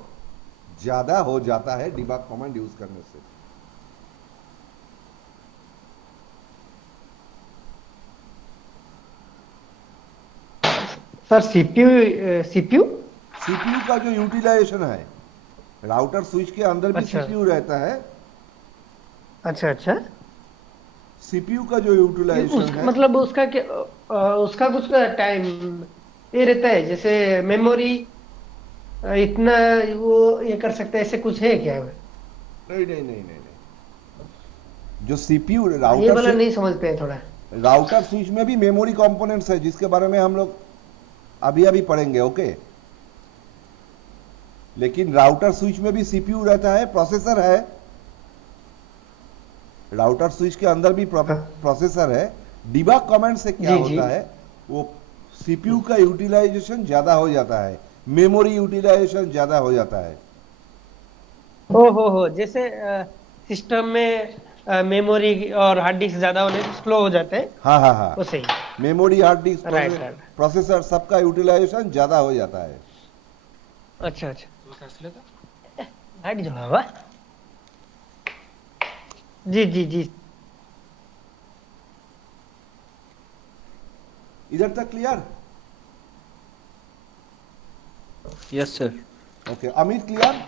ज्यादा हो जाता है डिबग कमांड यूज करने से। सर सीपीयू सीपीयू सीपीयू का जो यूटिलाइजेशन है, राउटर स्विच के अंदर भी अच्छा। सीपीयू रहता है, अच्छा अच्छा। सीपीयू का जो यूटिलाइजेशन है, मतलब उसका क्या, उसका कुछ टाइम ये रहता है जैसे मेमोरी इतना वो ये कर सकते हैं, ऐसे कुछ है क्या? नहीं नहीं नहीं नहीं नहीं, जो सीपीयू ये राउटर वाला से, नहीं समझते हैं थोड़ा। राउटर स्विच में भी मेमोरी कंपोनेंट्स है जिसके बारे में हम लोग अभी अभी पढ़ेंगे, ओके। लेकिन राउटर स्विच में भी सीपीयू रहता है, प्रोसेसर है, राउटर स्विच के अंदर भी हाँ। प्रोसेसर है। डिबग कमांड से क्या जी जी। होता है, वो सीपीयू का यूटिलाइजेशन ज्यादा हो जाता है, मेमोरी यूटिलाइजेशन ज्यादा हो जाता है। हो जैसे सिस्टम में मेमोरी और हार्ड डिस्क ज्यादा होने से स्लो हो जाते हैं। हाँ हाँ हाँ, वो सही। Memory, hard disk, right right. Processor सबका यूटिलाइजेशन ज्यादा हो जाता है। अच्छा अच्छा। हाइट जो है वाह। जी जी जी। इधर तक clear? Yes sir. Okay, Amit clear?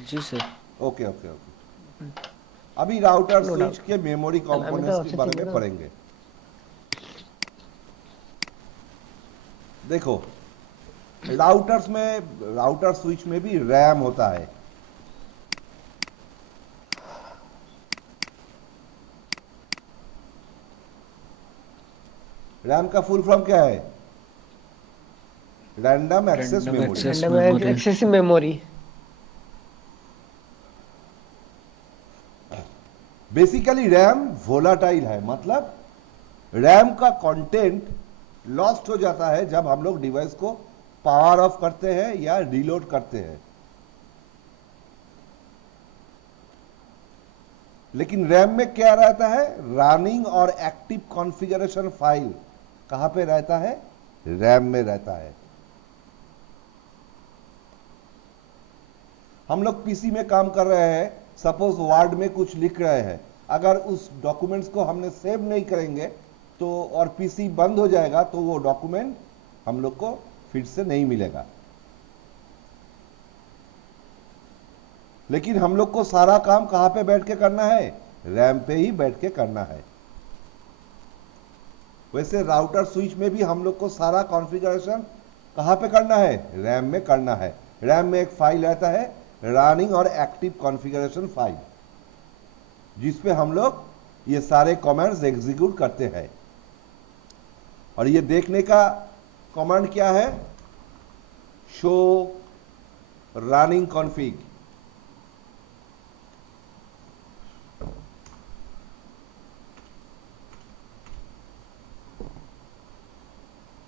जी सर। Okay okay okay. अभी राउटर नो स्विच डाउट। के मेमोरी আমি তো कंपोनेंट्स के হচ্ছে बारे চিনি में না। पढ़ेंगे। देखो, राउटर्स में, राउटर स्विच में भी रैम होता है। रैम का फुल फॉर्म क्या है? Random access random memory. Access random memory. Excessive memory. Basically RAM volatile है, मतलब रैम का कंटेंट लॉस्ट हो जाता है जब हम लोग डिवाइस को पावर ऑफ करते हैं या रीलोड करते हैं। लेकिन रैम में क्या रहता है? रनिंग और एक्टिव कॉन्फ़िगरेशन फाइल कहां पे रहता है? रैम में रहता है। हम लोग पीसी में काम कर रहे हैं, सपोज वर्ड में कुछ लिख रहे हैं, अगर उस डॉक्यूमेंट्स को हमने सेव नहीं करेंगे तो, और पीसी बंद हो जाएगा तो वो डॉक्यूमेंट हम लोग को फिर से नहीं मिलेगा। लेकिन हम लोग को सारा काम कहां पे बैठ के करना है? रैम पे ही बैठ के करना है। वैसे राउटर स्विच में भी हम लोग को सारा कॉन्फ़िगरेशन कहां पे करना है? रैम में करना है। रैम में एक फाइल रहता है, रनिंग और एक्टिव कॉन्फ़िगरेशन फाइल, जिसपे हम लोग ये सारे कमांड्स एग्जीक्यूट करते हैं। और ये देखने का कमांड क्या है? Show running config.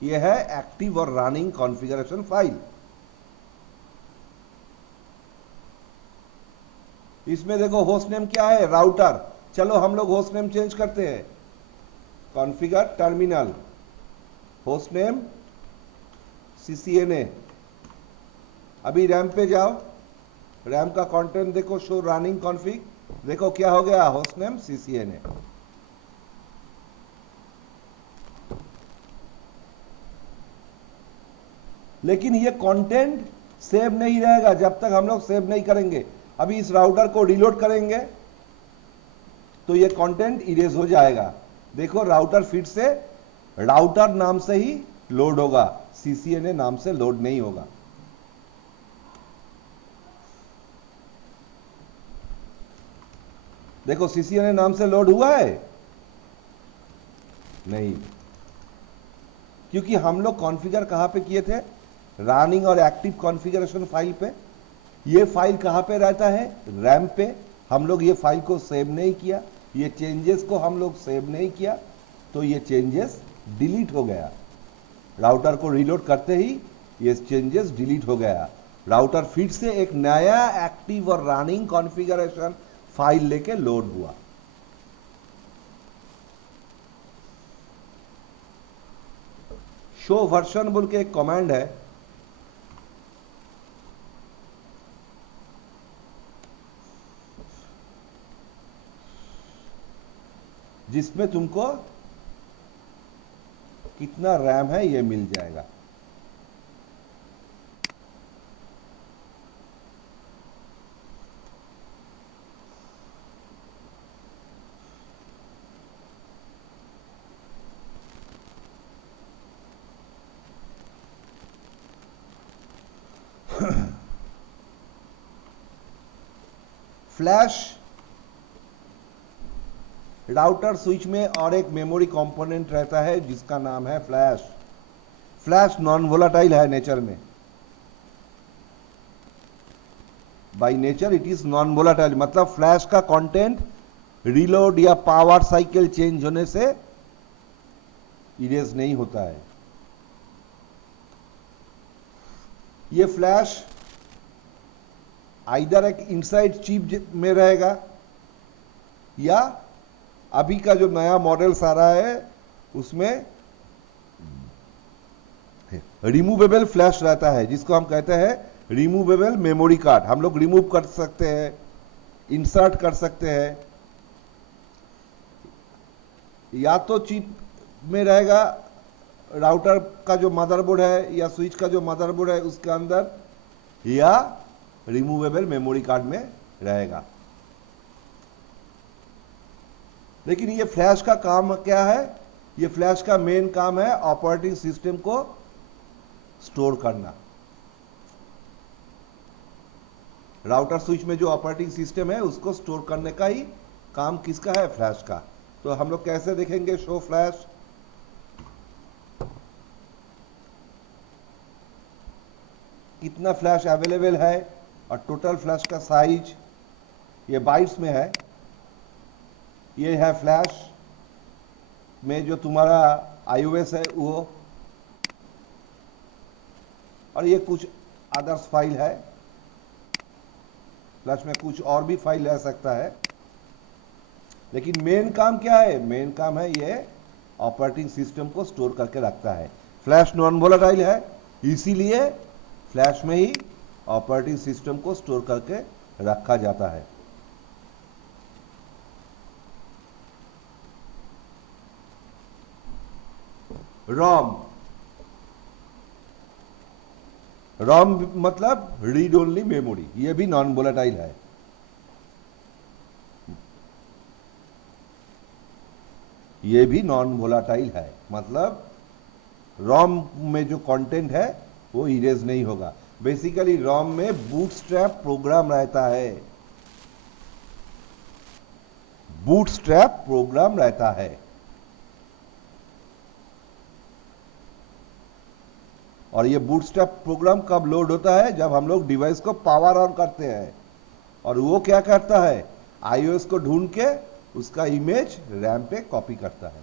ये है एक्टिव और रनिंग कॉन्फ़िगरेशन फाइल। इसमें देखो होस्ट नेम क्या है? राउटर। चलो हम लोग होस्ट नेम चेंज करते हैं, configure terminal, host name CCNA। अभी रैम पे जाओ, रैम का कंटेंट देखो, शो रनिंग कॉन्फ़िग, देखो क्या हो गया? Host name CCNA। लेकिन ये कंटेंट सेव नहीं रहेगा जब तक हम लोग सेव नहीं करेंगे। अभी इस राउटर को रीलोड करेंगे तो ये कंटेंट इरेज हो जाएगा। देखो राउटर फिर से राउटर नाम से ही लोड होगा, CCNA नाम से लोड नहीं होगा। देखो CCNA नाम से लोड हुआ है? नहीं, क्योंकि हम लोग कॉन्फ़िगर कहां पे किए थे? रनिंग और एक्टिव कॉन्फ़िगरेशन फाइल पे। ये फाइल कहां पे रहता है? रैम पे। हम लोग ये फाइल को सेव नहीं किया, ये चेंजेस को हम लोग सेव नहीं किया, तो ये चेंजेस डिलीट हो गया। राउटर को रीलोड करते ही ये चेंजेस डिलीट हो गया। राउटर फिर से एक नया एक्टिव और रनिंग कॉन्फ़िगरेशन फाइल लेके लोड हुआ। शो वर्जन बोल के एक कमांड है, जिसमें तुमको कितना रैम है ये मिल जाएगा। फ्लैश राउटर स्विच में और एक मेमोरी कंपोनेंट रहता है जिसका नाम है फ्लैश। फ्लैश नॉन वोलाटाइल है नेचर में, by nature it is non volatile, मतलब फ्लैश का कंटेंट रीलोड या पावर साइकिल चेंज होने से इरेज नहीं होता है। ये फ्लैश आइदर एक इनसाइड चिप में रहेगा या अभी का जो नया मॉडल्स आ रहा है उसमें रिमूवेबल फ्लैश रहता है जिसको हम कहते हैं रिमूवेबल मेमोरी कार्ड। हम लोग रिमूव कर सकते हैं, इंसर्ट कर सकते हैं, या तो चिप में रहेगा राउटर का जो मदरबोर्ड है या स्विच का जो मदरबोर्ड है उसके अंदर, या रिमूवेबल मेमोरी कार्ड में रहेगा। लेकिन ये फ्लैश का काम क्या है? ये फ्लैश का मेन काम है ऑपरेटिंग सिस्टम को स्टोर करना। राउटर स्विच में जो ऑपरेटिंग सिस्टम है उसको स्टोर करने का ही काम किसका है? फ्लैश का। तो हम लोग कैसे देखेंगे शो फ्लैश? कितना फ्लैश अवेलेबल है और टोटल फ्लैश का साइज ये बाइट्स में है। ये है फ्लैश में जो तुम्हारा iOS है वो, और ये कुछ अदर्स फाइल है। फ्लैश में कुछ और भी फाइल रह सकता है, लेकिन मेन काम क्या है? मेन काम है ये ऑपरेटिंग सिस्टम को स्टोर करके रखता है। फ्लैश नॉन वोलेटाइल है, इसीलिए फ्लैश में ही ऑपरेटिंग सिस्टम को स्टोर करके रखा जाता है। रॉम, रॉम मतलब रीड ओनली मेमोरी, ये भी नॉन वोलेटाइल है। ये भी नॉन वोलेटाइल है, मतलब रॉम में जो कंटेंट है वो इरेज नहीं होगा। बेसिकली रॉम में बूटस्ट्रैप प्रोग्राम रहता है, बूटस्ट्रैप प्रोग्राम रहता है। और ये बूटस्ट्रैप प्रोग्राम कब लोड होता है? जब हम लोग डिवाइस को पावर ऑन करते हैं। और वो क्या करता है? iOS को ढूंढ के उसका इमेज रैम पे कॉपी करता है,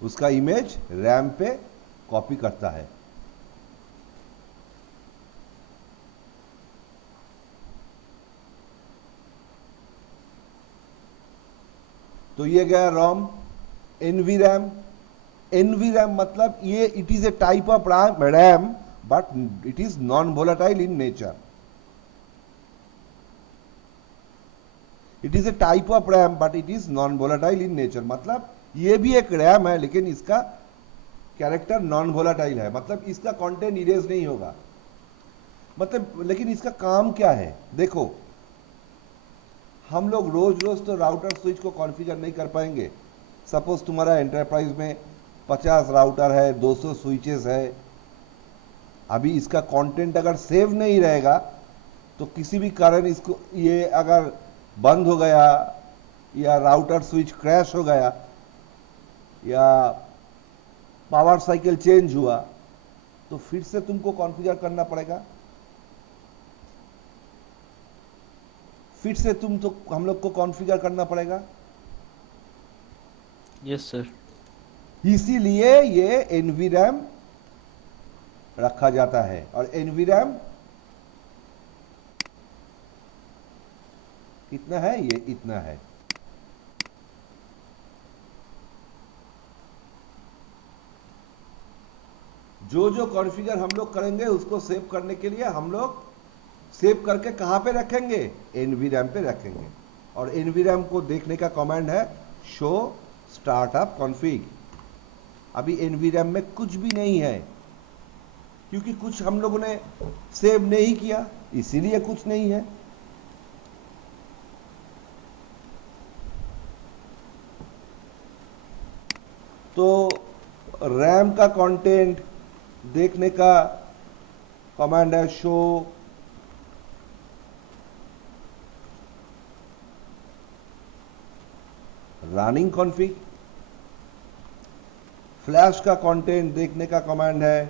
उसका इमेज रैम पे कॉपी करता है। तो ये गया रॉम। एनवी रैम मतलब ये it is a type of RAM but it is non volatile in nature. It is a type of RAM but it is non volatile in nature, मतलब ये भी एक रैम है लेकिन इसका कैरेक्टर नॉन वोलेटाइल है, मतलब इसका कंटेंट इरेज नहीं होगा। मतलब लेकिन इसका काम क्या है? देखो, हम लोग रोज रोज तो राउटर स्विच को कॉन्फ़िगर नहीं कर पाएंगे। सपोज तुम्हारा एंटरप्राइज में 50 राउटर है, 200 स्विचेस है। अभी इसका कंटेंट अगर सेव नहीं रहेगा तो किसी भी कारण इसको ये अगर बंद हो गया या राउटर स्विच क्रैश हो गया या पावर साइकिल चेंज हुआ तो फिर से तुमको कॉन्फ़िगर करना पड़ेगा, फिर से हम लोग को कॉन्फ़िगर करना पड़ेगा। Yes sir. इसीलिए ये एनवीरैम रखा जाता है। और एनवीरैम कितना है? ये इतना है। जो जो कॉन्फ़िगर हम लोग करेंगे उसको सेव करने के लिए हम लोग सेव करके कहां पे रखेंगे? एनवीरैम पे रखेंगे। और एनवीरैम को देखने का कमांड है शो स्टार्टअप कॉन्फ़िग। अभी एनवीरैम में कुछ भी नहीं है क्योंकि कुछ हम लोगों ने सेव नहीं किया, इसीलिए कुछ नहीं है। तो रैम का कंटेंट देखने का कमांड है शो रनिंग कॉन्फ़िग। फ्लैश का कंटेंट देखने का कमांड है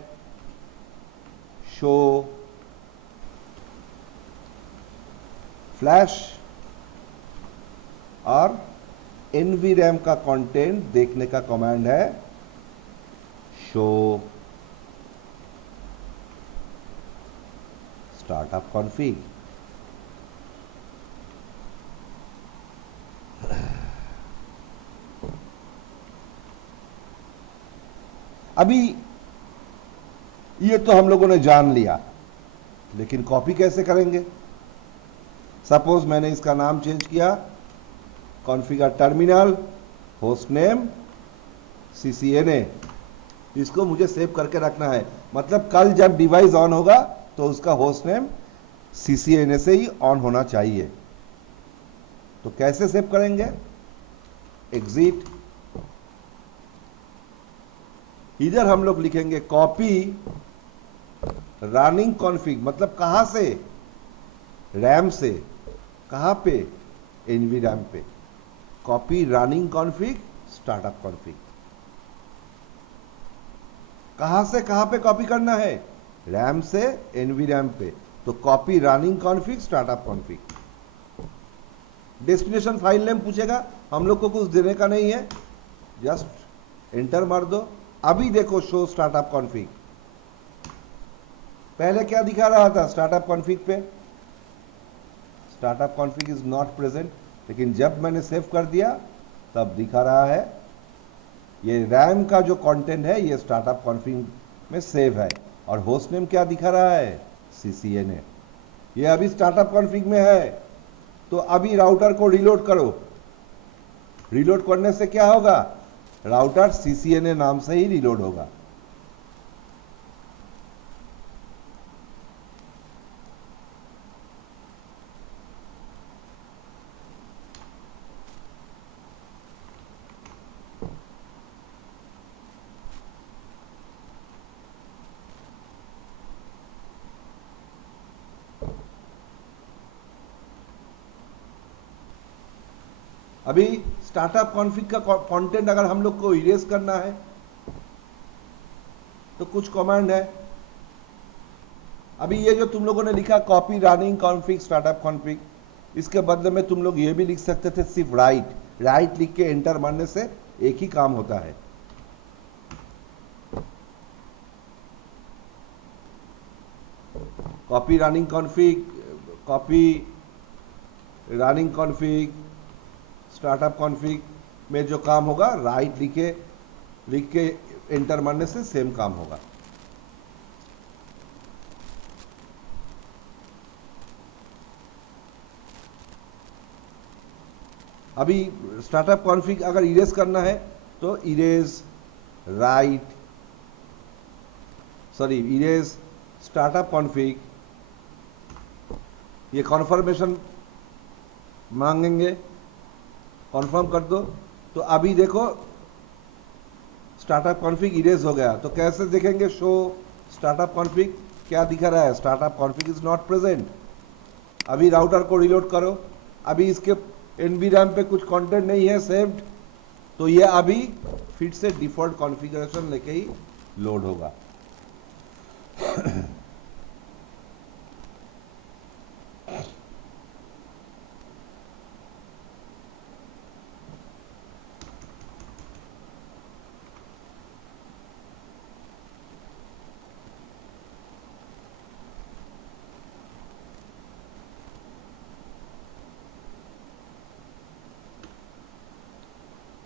शो फ्लैश, और NVRAM का कंटेंट देखने का कमांड है शो स्टार्टअप कॉन्फ़िग। अभी ये तो हम लोगों ने जान लिया, लेकिन कॉपी कैसे करेंगे? सपोज मैंने इसका नाम चेंज किया, configure terminal, host name CCNA, इसको मुझे सेव करके रखना है। मतलब कल जब डिवाइस ऑन होगा तो उसका होस्ट नेम CCNA से ही ऑन होना चाहिए। तो कैसे सेव करेंगे? एग्जिट, इधर हम लोग लिखेंगे कॉपी रनिंग कॉन्फ़िग, मतलब कहां से? रैम से। कहां पे? NVRAM पे। Copy running config startup config. कहां से कहां पे कॉपी करना है? रैम से NVRAM पे। तो copy running config startup config. Destination file name पूछेगा, हम लोग को कुछ देने का नहीं है, जस्ट एंटर मार दो। अभी देखो शो स्टार्टअप कॉन्फ़िग, पहले क्या दिखा रहा था स्टार्टअप कॉन्फ़िग पे? Startup config is not present, लेकिन जब मैंने सेव कर दिया तब दिखा रहा है ये रैम का जो कंटेंट है ये स्टार्टअप कॉन्फ़िग में सेव है। और होस्ट नेम क्या दिखा रहा है? CCNA। ये अभी स्टार्टअप कॉन्फ़िग में है। तो अभी राउटर को रीलोड करो। रीलोड करने से क्या होगा? राउटर CCNA नाम से ही रीलोड होगा। अभी स्टार्टअप कॉन्फ़िग का कंटेंट अगर हम लोग को इरेज करना है तो कुछ कमांड है। अभी ये जो तुम लोगों ने लिखा copy running config startup config, इसके बदले में तुम लोग ये भी लिख सकते थे सिर्फ राइट लिख के एंटर मारने से एक ही काम होता है। Copy running config startup config में जो काम होगा राइट लिख के एंटर मारने से सेम काम होगा। अभी स्टार्टअप कॉन्फ़िग अगर इरेज करना है तो इरेज स्टार्टअप कॉन्फ़िग, ये कॉन्फर्मेशन मांगेंगे, कॉन्फर्म कर दो। तो अभी देखो स्टार्टअप कॉन्फ़िग इरेज हो गया। तो कैसे देखेंगे शो स्टार्टअप कॉन्फ़िग? क्या दिखा रहा है? Startup config is not present. अभी राउटर को रीलोड करो, अभी इसके NVRAM पे कुछ कंटेंट नहीं है सेव्ड, तो ये अभी फिर से डिफ़ॉल्ट कॉन्फ़िगरेशन लेके ही लोड होगा।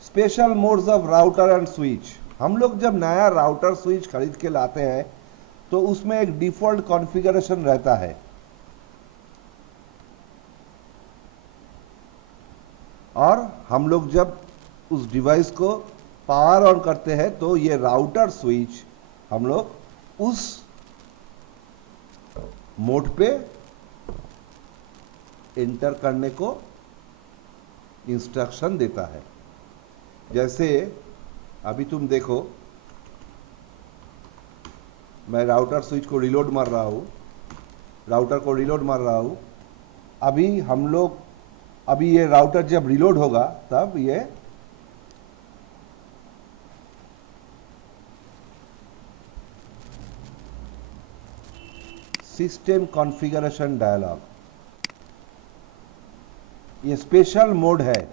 Special modes of router and switch. हम लोग जब नया राउटर स्विच खरीद के लाते हैं तो उसमें एक डिफ़ॉल्ट कॉन्फ़िगरेशन रहता है, और हम लोग जब उस डिवाइस को पावर ऑन करते हैं तो ये राउटर स्विच हम लोग उस मोड पे एंटर करने को इंस्ट्रक्शन देता है। जैसे अभी तुम देखो मैं राउटर स्विच को रीलोड मार रहा हूँ, अभी ये राउटर जब रीलोड होगा तब ये सिस्टम कॉन्फ़िगरेशन डायलॉग। ये स्पेशल मोड है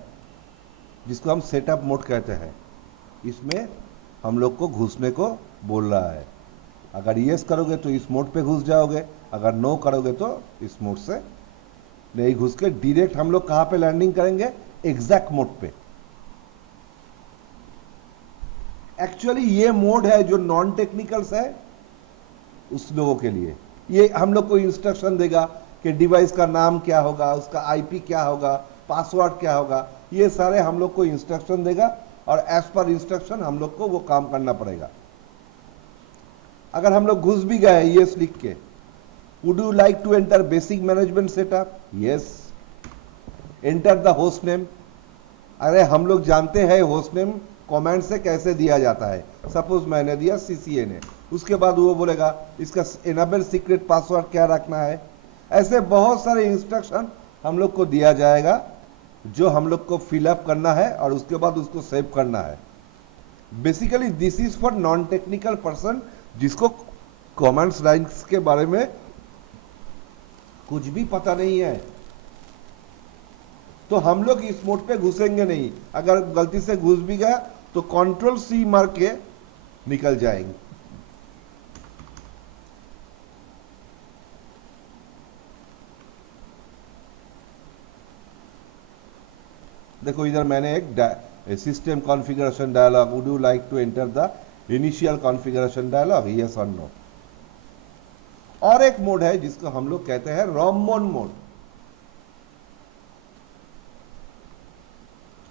जिसको हम सेटअप मोड कहते हैं। इसमें हम लोग को घुसने को बोल रहा है। अगर यस करोगे तो इस मोड पे घुस जाओगे, अगर नो करोगे तो इस मोड से नहीं घुस के डायरेक्ट हम लोग कहाँ पे लैंडिंग करेंगे, एग्जैक्ट मोड पे। एक्चुअली ये मोड है जो नॉन टेक्निकल्स है उस लोगों के लिए। ये हम लोग को इंस्ट्रक्शन देगा कि डिवाइस का नाम क्या होगा, उसका आईपी क्या होगा, पासवर्ड क्या होगा, ये सारे हम लोग को इंस्ट्रक्शन देगा और एज पर इंस्ट्रक्शन हम लोग को वो काम करना पड़ेगा। अगर हम लोग घुस भी गए यस लिख के, would you like to enter basic management setup, yes, enter the host name. अरे हम लोग जानते हैं होस्ट नेम कमेंट से कैसे दिया जाता है। सपोज मैंने दिया सीसीए ने, उसके बाद वो बोलेगा इसका एनेबल सीक्रेट पासवर्ड क्या रखना है। ऐसे बहुत सारे इंस्ट्रक्शन हम लोग को दिया जाएगा जो हम लोग को फिलअप करना है और उसके बाद उसको सेव करना है। Basically this is for non technical person जिसको कमेंट्स लाइन्स के बारे में कुछ भी पता नहीं है। तो हम लोग इस मोड पे घुसेंगे नहीं। अगर गलती से घुस भी गया तो कंट्रोल सी मार के निकल जाएंगे। देखो इधर मैंने एक system configuration dialogue, would you like to enter the initial configuration dialogue, yes और नो। और एक मोड है जिसको हम लोग कहते हैं ROMMON mode.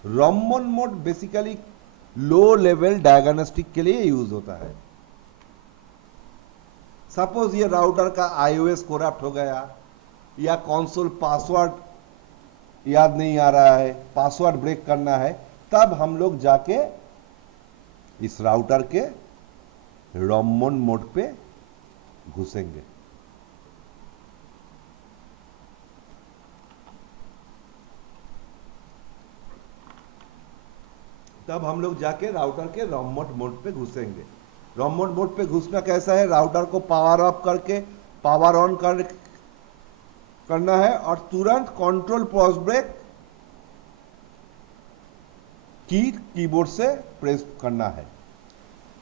ROMMON mode basically low level diagnostic के लिए यूज होता है। सपोज ये राउटर का आईओएस करप्ट हो गया या कंसोल पासवर्ड याद नहीं आ रहा है, पासवर्ड ब्रेक करना है, तब हम लोग जाके इस राउटर के रॉममोन मोड पे घुसेंगे। तब हम लोग जाके राउटर के रॉममोन मोड पे घुसेंगे। रॉममोन मोड पे घुसना कैसा है, राउटर को पावर ऑफ करके पावर ऑन करना है और तुरंत कंट्रोल पॉज ब्रेक कीबोर्ड से प्रेस करना है।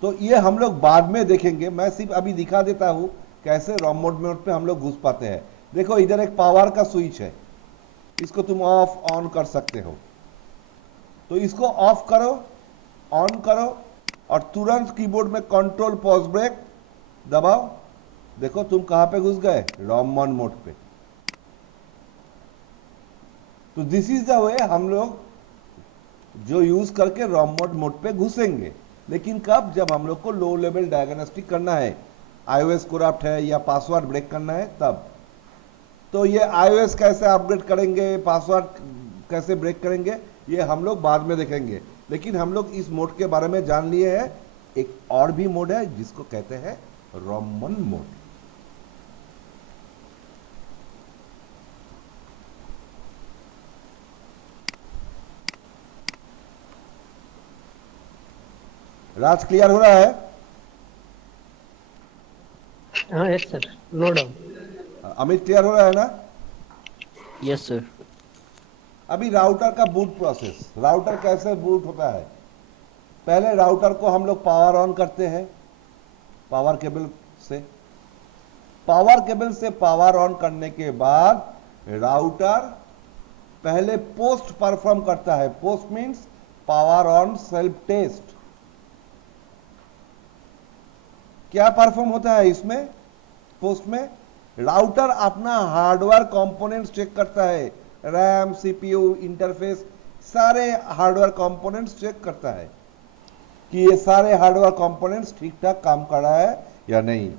तो ये हम लोग बाद में देखेंगे, मैं सिर्फ अभी दिखा देता हूं कैसे रॉममोन मोड पे हम लोग घुस पाते हैं। देखो इधर एक पावर का स्विच है, इसको तुम ऑफ ऑन कर सकते हो। तो इसको ऑफ करो, ऑन करो और तुरंत कीबोर्ड में कंट्रोल पॉज ब्रेक दबाओ। देखो तुम कहां पे घुस गए, रॉममोन मोड पे। तो दिस इज द वे हम लोग जो यूज करके रॉममोन मोड पे घुसेंगे। लेकिन कब, जब हम लोग को लो लेवल डायग्नोस्टिक करना है, आईओएस करप्ट है या पासवर्ड ब्रेक करना है तब। तो ये आईओएस कैसे अपग्रेड करेंगे, पासवर्ड कैसे ब्रेक करेंगे, ये हम लोग बाद में देखेंगे। लेकिन हम लोग इस मोड के बारे में जान लिए हैं। एक और भी मोड है जिसको कहते हैं रॉममोन मोड। राज क्लियर हो रहा है? हाँ yes sir, no doubt. Amit clear हो रहा है ना? Yes sir. अभी राउटर का बूट प्रोसेस, राउटर कैसे बूट होता है। पहले राउटर को हम लोग पावर ऑन करते हैं पावर केबल से। पावर केबल से पावर ऑन करने के बाद राउटर पहले पोस्ट परफॉर्म करता है। POST means power on self test. क्या परफॉर्म होता है इसमें, पोस्ट में? राउटर अपना हार्डवेयर कंपोनेंट्स चेक करता है, रैम, सीपीयू, इंटरफेस, सारे हार्डवेयर कंपोनेंट्स चेक करता है कि ये सारे हार्डवेयर कंपोनेंट्स ठीक ठाक काम कर रहा है या नहीं।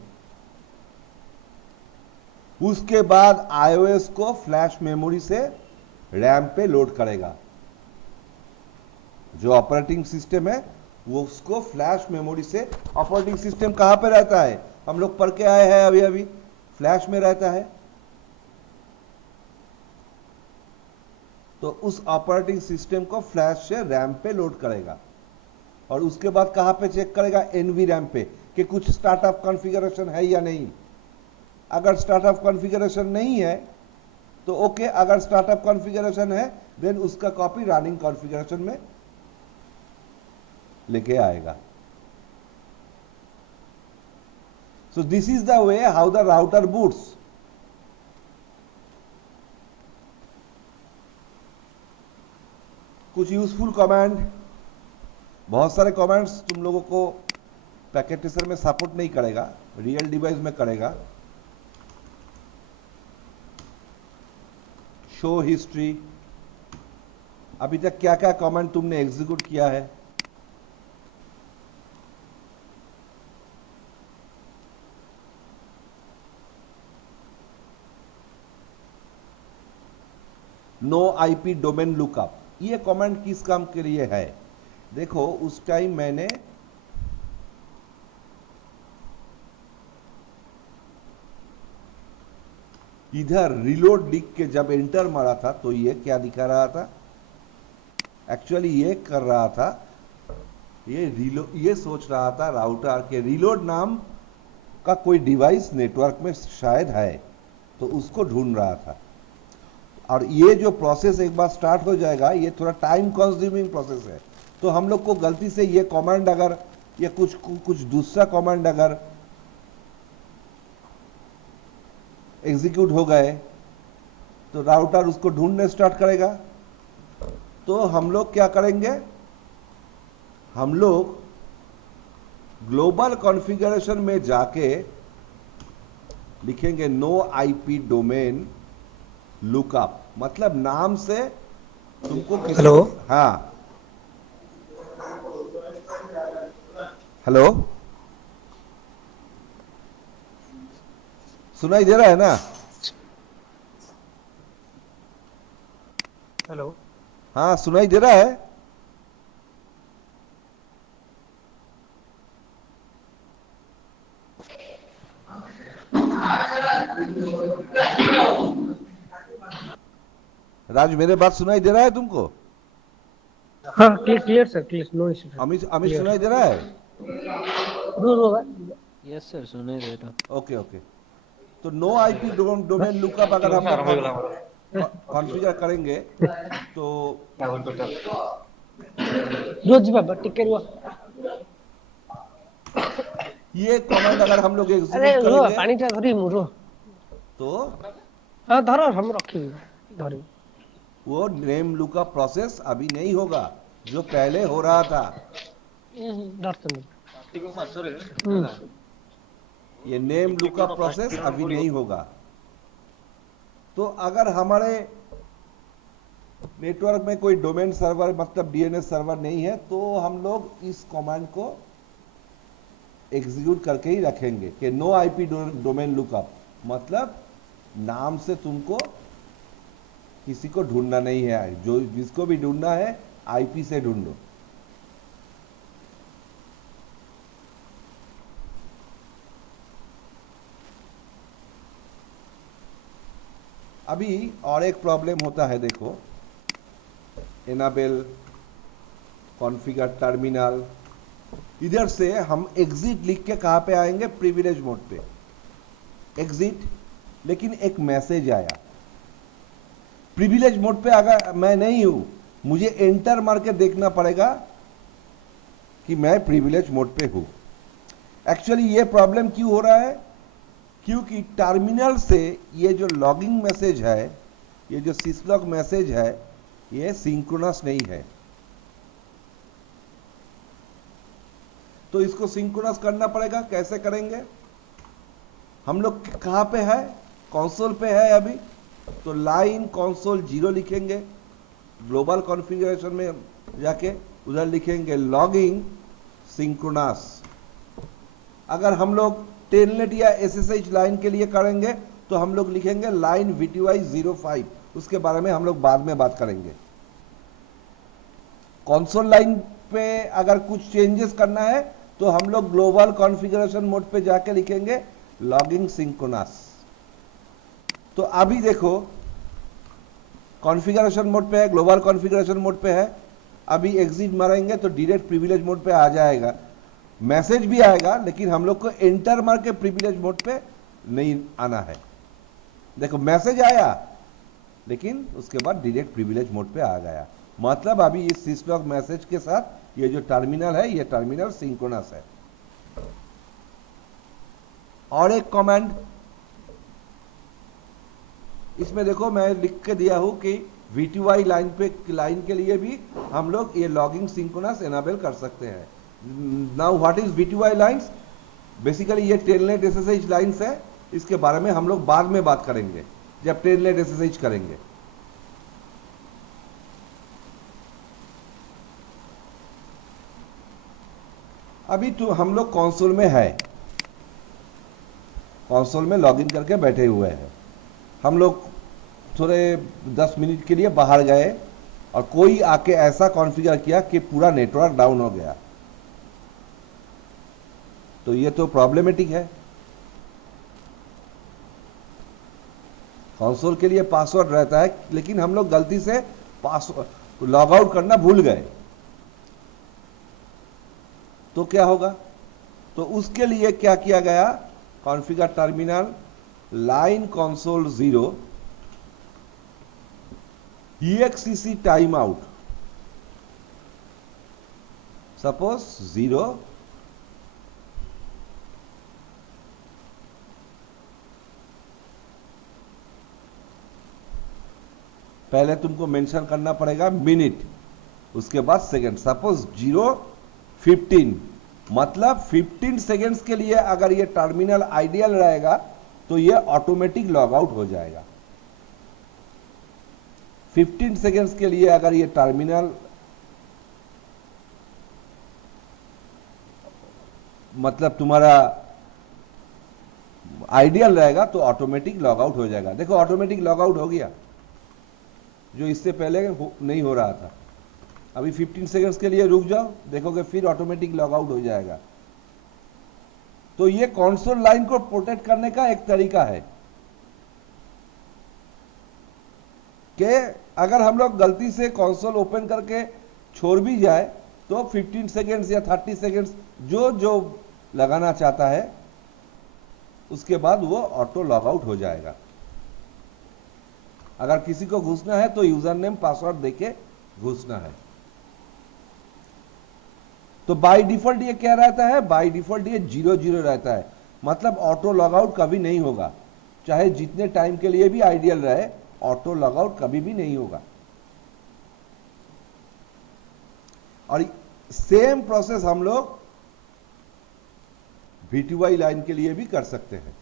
उसके बाद आईओएस को फ्लैश मेमोरी से रैम पे लोड करेगा। जो ऑपरेटिंग सिस्टम है वो उसको फ्लैश मेमोरी से, ऑपरेटिंग सिस्टम कहां पे रहता है, हम लोग पढ़ के आए हैं अभी अभी, फ्लैश में रहता है। तो उस ऑपरेटिंग सिस्टम को फ्लैश से रैम पे लोड करेगा और उसके बाद कहां पे चेक करेगा, एनवी रैम पे, कि कुछ स्टार्टअप कॉन्फ़िगरेशन है या नहीं। अगर स्टार्टअप कॉन्फ़िगरेशन नहीं है तो ओके, अगर स्टार्टअप कॉन्फ़िगरेशन है देन उसका कॉपी रनिंग कॉन्फ़िगरेशन में लेके आएगा। So this is the way how the router boots. कुछ यूजफुल कमांड, बहुत सारे कमांड्स तुम लोगों को पैकेट ट्रेसर में सपोर्ट नहीं करेगा, रियल डिवाइस में करेगा। शो हिस्ट्री, अभी तक क्या क्या कमांड तुमने एग्जीक्यूट किया है। नो आईपी डोमेन लुकअप, ये कमांड किस काम के लिए है? देखो उस टाइम मैंने इधर रिलोड लिख के जब एंटर मारा था तो ये क्या दिखा रहा था? एक्चुअली ये कर रहा था, ये सोच रहा था राउटर के रिलोड नाम का कोई डिवाइस नेटवर्क में शायद है, तो उसको ढूंढ रहा था। और ये जो प्रोसेस एक बार स्टार्ट हो जाएगा, ये थोड़ा टाइम कंज्यूमिंग प्रोसेस है। तो हम लोग को गलती से ये कमांड अगर ये कुछ दूसरा कमांड अगर एग्जीक्यूट हो गए तो राउटर उसको ढूंढने स्टार्ट करेगा। तो हम लोग क्या करेंगे? हम लोग ग्लोबल कॉन्फ़िगरेशन में जाके लिखेंगे नो आईपी डोमेन लुकअप, मतलब नाम से तुमको किसी, हेलो, हाँ हेलो, सुनाई दे रहा है ना? हेलो, हाँ सुनाई दे रहा है। राज, मेरे बात सुनाई दे रहा है तुमको? हाँ clear sir, clear, no issue. Amit Amit सुनाई दे रहा है? यस सर, सुनाई दे रहा। Okay okay. तो नो आईपी डोमेन लुकअप अगर हम लोग कॉन्फ़िगर करेंगे तो रोज बाबा टिके रुआ, ये कमांड अगर हम लोग अरे एग्जीक्यूट रुआ करेंगे पानी टा धरी मु रो, तो हाँ धरो, हम रखी धरी। वो नेम लुकअप प्रोसेस अभी नहीं होगा जो पहले हो रहा था। दर्शन ये नेम लुकअप प्रोसेस अभी नहीं होगा। तो अगर हमारे नेटवर्क में कोई डोमेन सर्वर मतलब डीएनएस सर्वर नहीं है तो हम लोग इस कमांड को एग्जीक्यूट करके ही रखेंगे कि नो आईपी डोमेन लुकअप, मतलब नाम से तुमको किसी को ढूंढना नहीं है, जो जिसको भी ढूंढना है आईपी से ढूंढो। अभी और एक प्रॉब्लम होता है, देखो एनाबेल कॉन्फ़िगर टर्मिनल, इधर से हम एग्जिट लिख के कहाँ पे आएंगे? प्रिविलेज मोड पे एग्जिट, लेकिन एक मैसेज आया प्रिविलेज मोड पे। अगर मैं नहीं हूं, मुझे एंटर मार के देखना पड़ेगा कि मैं प्रिविलेज मोड पे हूं। एक्चुअली ये प्रॉब्लम क्यों हो रहा है? क्योंकि टर्मिनल से ये जो लॉगिंग मैसेज है, ये जो सिसलॉग मैसेज है, ये सिंक्रोनस नहीं है। तो इसको सिंक्रोनस करना पड़ेगा। कैसे करेंगे? हम लोग कहाँ पे है? कंसोल पे है अभी, तो लाइन कंसोल 0 लिखेंगे। ग्लोबल कॉन्फ़िगरेशन में जाके उधर लिखेंगे लॉगिंग सिंक्रोनस। अगर हम लोग टेलनेट या एसएसएच लाइन के लिए करेंगे तो हम लोग लिखेंगे लाइन VTY 05, उसके बारे में हम लोग बाद में बात करेंगे। कंसोल लाइन पे अगर कुछ चेंजेस करना है तो हम लोग ग्लोबल कॉन्फ़िगरेशन मोड पे जाके लिखेंगे लॉगिंग सिंक्रोनस। तो अभी देखो कॉन्फ़िगरेशन मोड पे है, ग्लोबल कॉन्फ़िगरेशन मोड पे है। अभी एग्जिट मारेंगे तो डायरेक्ट प्रिविलेज मोड पे आ जाएगा, मैसेज भी आएगा, लेकिन हम लोग को एंटर मार के प्रिविलेज मोड पे नहीं आना है। देखो मैसेज आया लेकिन उसके बाद डायरेक्ट प्रिविलेज मोड पे आ गया, मतलब अभी इस सिस्लॉग मैसेज के साथ ये जो टर्मिनल है ये टर्मिनल सिंक्रोनस है। और एक कमांड इसमें देखो मैं लिख के दिया हूं कि VTY लाइन के लिए भी हम लोग ये लॉगिंग सिंक्रोनस एनेबल कर सकते हैं। Now what is VTY lines? Basically ये टेलनेट SSH लाइंस है, इसके बारे में हम लोग बाद में बात करेंगे जब टेलनेट SSH करेंगे। अभी तो हम लोग कंसोल में है, कंसोल में लॉगिन करके बैठे हुए हैं। हम लोग थोड़े 10 मिनट के लिए बाहर गए और कोई आके ऐसा कॉन्फ़िगर किया कि पूरा नेटवर्क डाउन हो गया, तो ये तो प्रॉब्लमेटिक है। कंसोल के लिए पासवर्ड रहता है लेकिन हम लोग गलती से पासवर्ड लॉग आउट करना भूल गए, तो क्या होगा? तो उसके लिए क्या किया गया, configure terminal line console 0 exec time out, suppose 0 पहले तुमको मेंशन करना पड़ेगा मिनट, उसके बाद सेकंड, सपोज 0:15, मतलब 15 सेकेंड्स के लिए अगर ये टर्मिनल आइडियल रहेगा तो ये ऑटोमेटिक लॉग आउट हो जाएगा। 15 सेकेंड्स के लिए अगर ये टर्मिनल मतलब तुम्हारा आइडियल रहेगा तो ऑटोमेटिक लॉग आउट हो जाएगा। देखो ऑटोमेटिक लॉग आउट हो गया, जो इससे पहले नहीं हो रहा था। अभी 15 सेकेंड्स के लिए रुक जाओ, देखोगे फिर ऑटोमेटिक लॉग आउट हो जाएगा। तो ये कंसोल लाइन को प्रोटेक्ट करने का एक तरीका है कि अगर हम लोग गलती से कंसोल ओपन करके छोड़ भी जाए तो 15 सेकेंड्स या 30 सेकेंड्स जो लगाना चाहता है उसके बाद वो ऑटो लॉग आउट हो जाएगा। अगर किसी को घुसना है तो यूजर नेम पासवर्ड देके घुसना है। तो बाय डिफॉल्ट ये क्या रहता है, बाय डिफॉल्ट ये 0-0 रहता है, मतलब ऑटो लॉग आउट कभी नहीं होगा, चाहे जितने टाइम के लिए भी आइडियल रहे ऑटो लॉग आउट कभी भी नहीं होगा। और सेम प्रोसेस हम लोग VTY लाइन के लिए भी कर सकते हैं।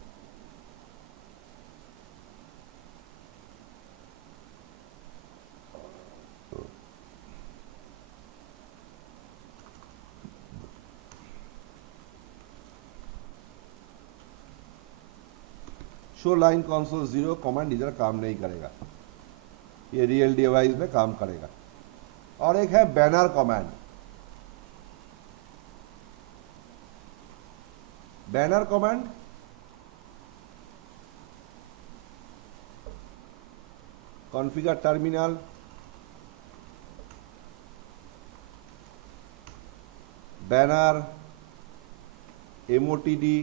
शो लाइन कंसोल 0 कमांड इधर काम नहीं करेगा, ये रियल डिवाइस में काम करेगा। और एक है banner command. Banner command configure terminal banner MOTD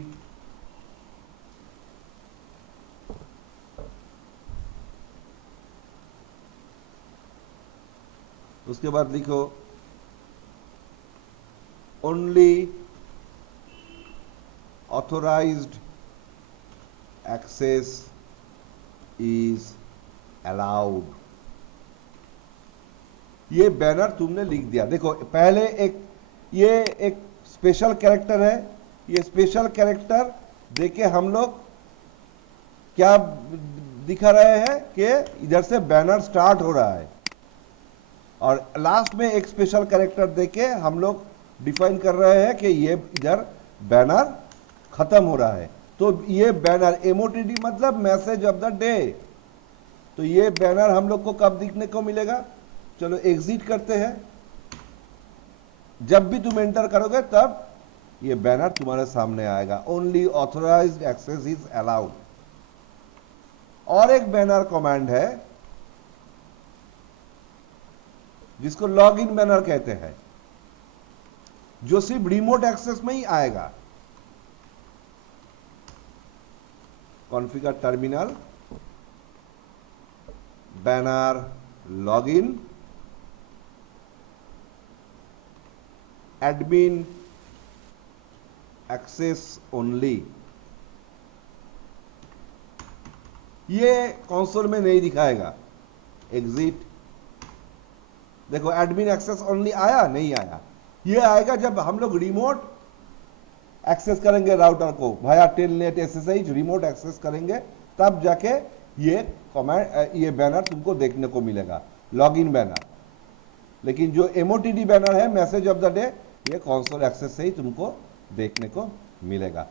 उसके बाद लिखो only authorised access is allowed. ये बैनर तुमने लिख दिया। देखो पहले ये एक स्पेशल कैरेक्टर है, ये स्पेशल कैरेक्टर देके हम लोग क्या दिखा रहे हैं कि इधर से बैनर स्टार्ट हो रहा है, और लास्ट में एक स्पेशल कैरेक्टर देके हम लोग डिफाइन कर रहे हैं कि ये इधर बैनर खत्म हो रहा है। तो ये बैनर MOTD मतलब मैसेज ऑफ द डे, तो ये बैनर हम लोग को कब दिखने को मिलेगा? चलो एग्जिट करते हैं। जब भी तुम एंटर करोगे तब ये बैनर तुम्हारे सामने आएगा, only authorised access is allowed. और एक बैनर कमांड है जिसको लॉग इन बैनर कहते हैं, जो सिर्फ रिमोट एक्सेस में ही आएगा। Configure terminal, banner login, admin access only. ये कंसोल में नहीं दिखाएगा। एग्जिट, देखो एडमिन एक्सेस ओनली आया नहीं आया। ये आएगा जब हम लोग रिमोट एक्सेस करेंगे राउटर को भाया टेलनेट एसएसएच रिमोट एक्सेस करेंगे, तब जाके ये कमांड ये बैनर तुमको देखने को मिलेगा, लॉगिन बैनर। लेकिन जो एमओटीडी बैनर है, मैसेज ऑफ द डे, ये कंसोल एक्सेस से ही तुमको देखने को मिलेगा।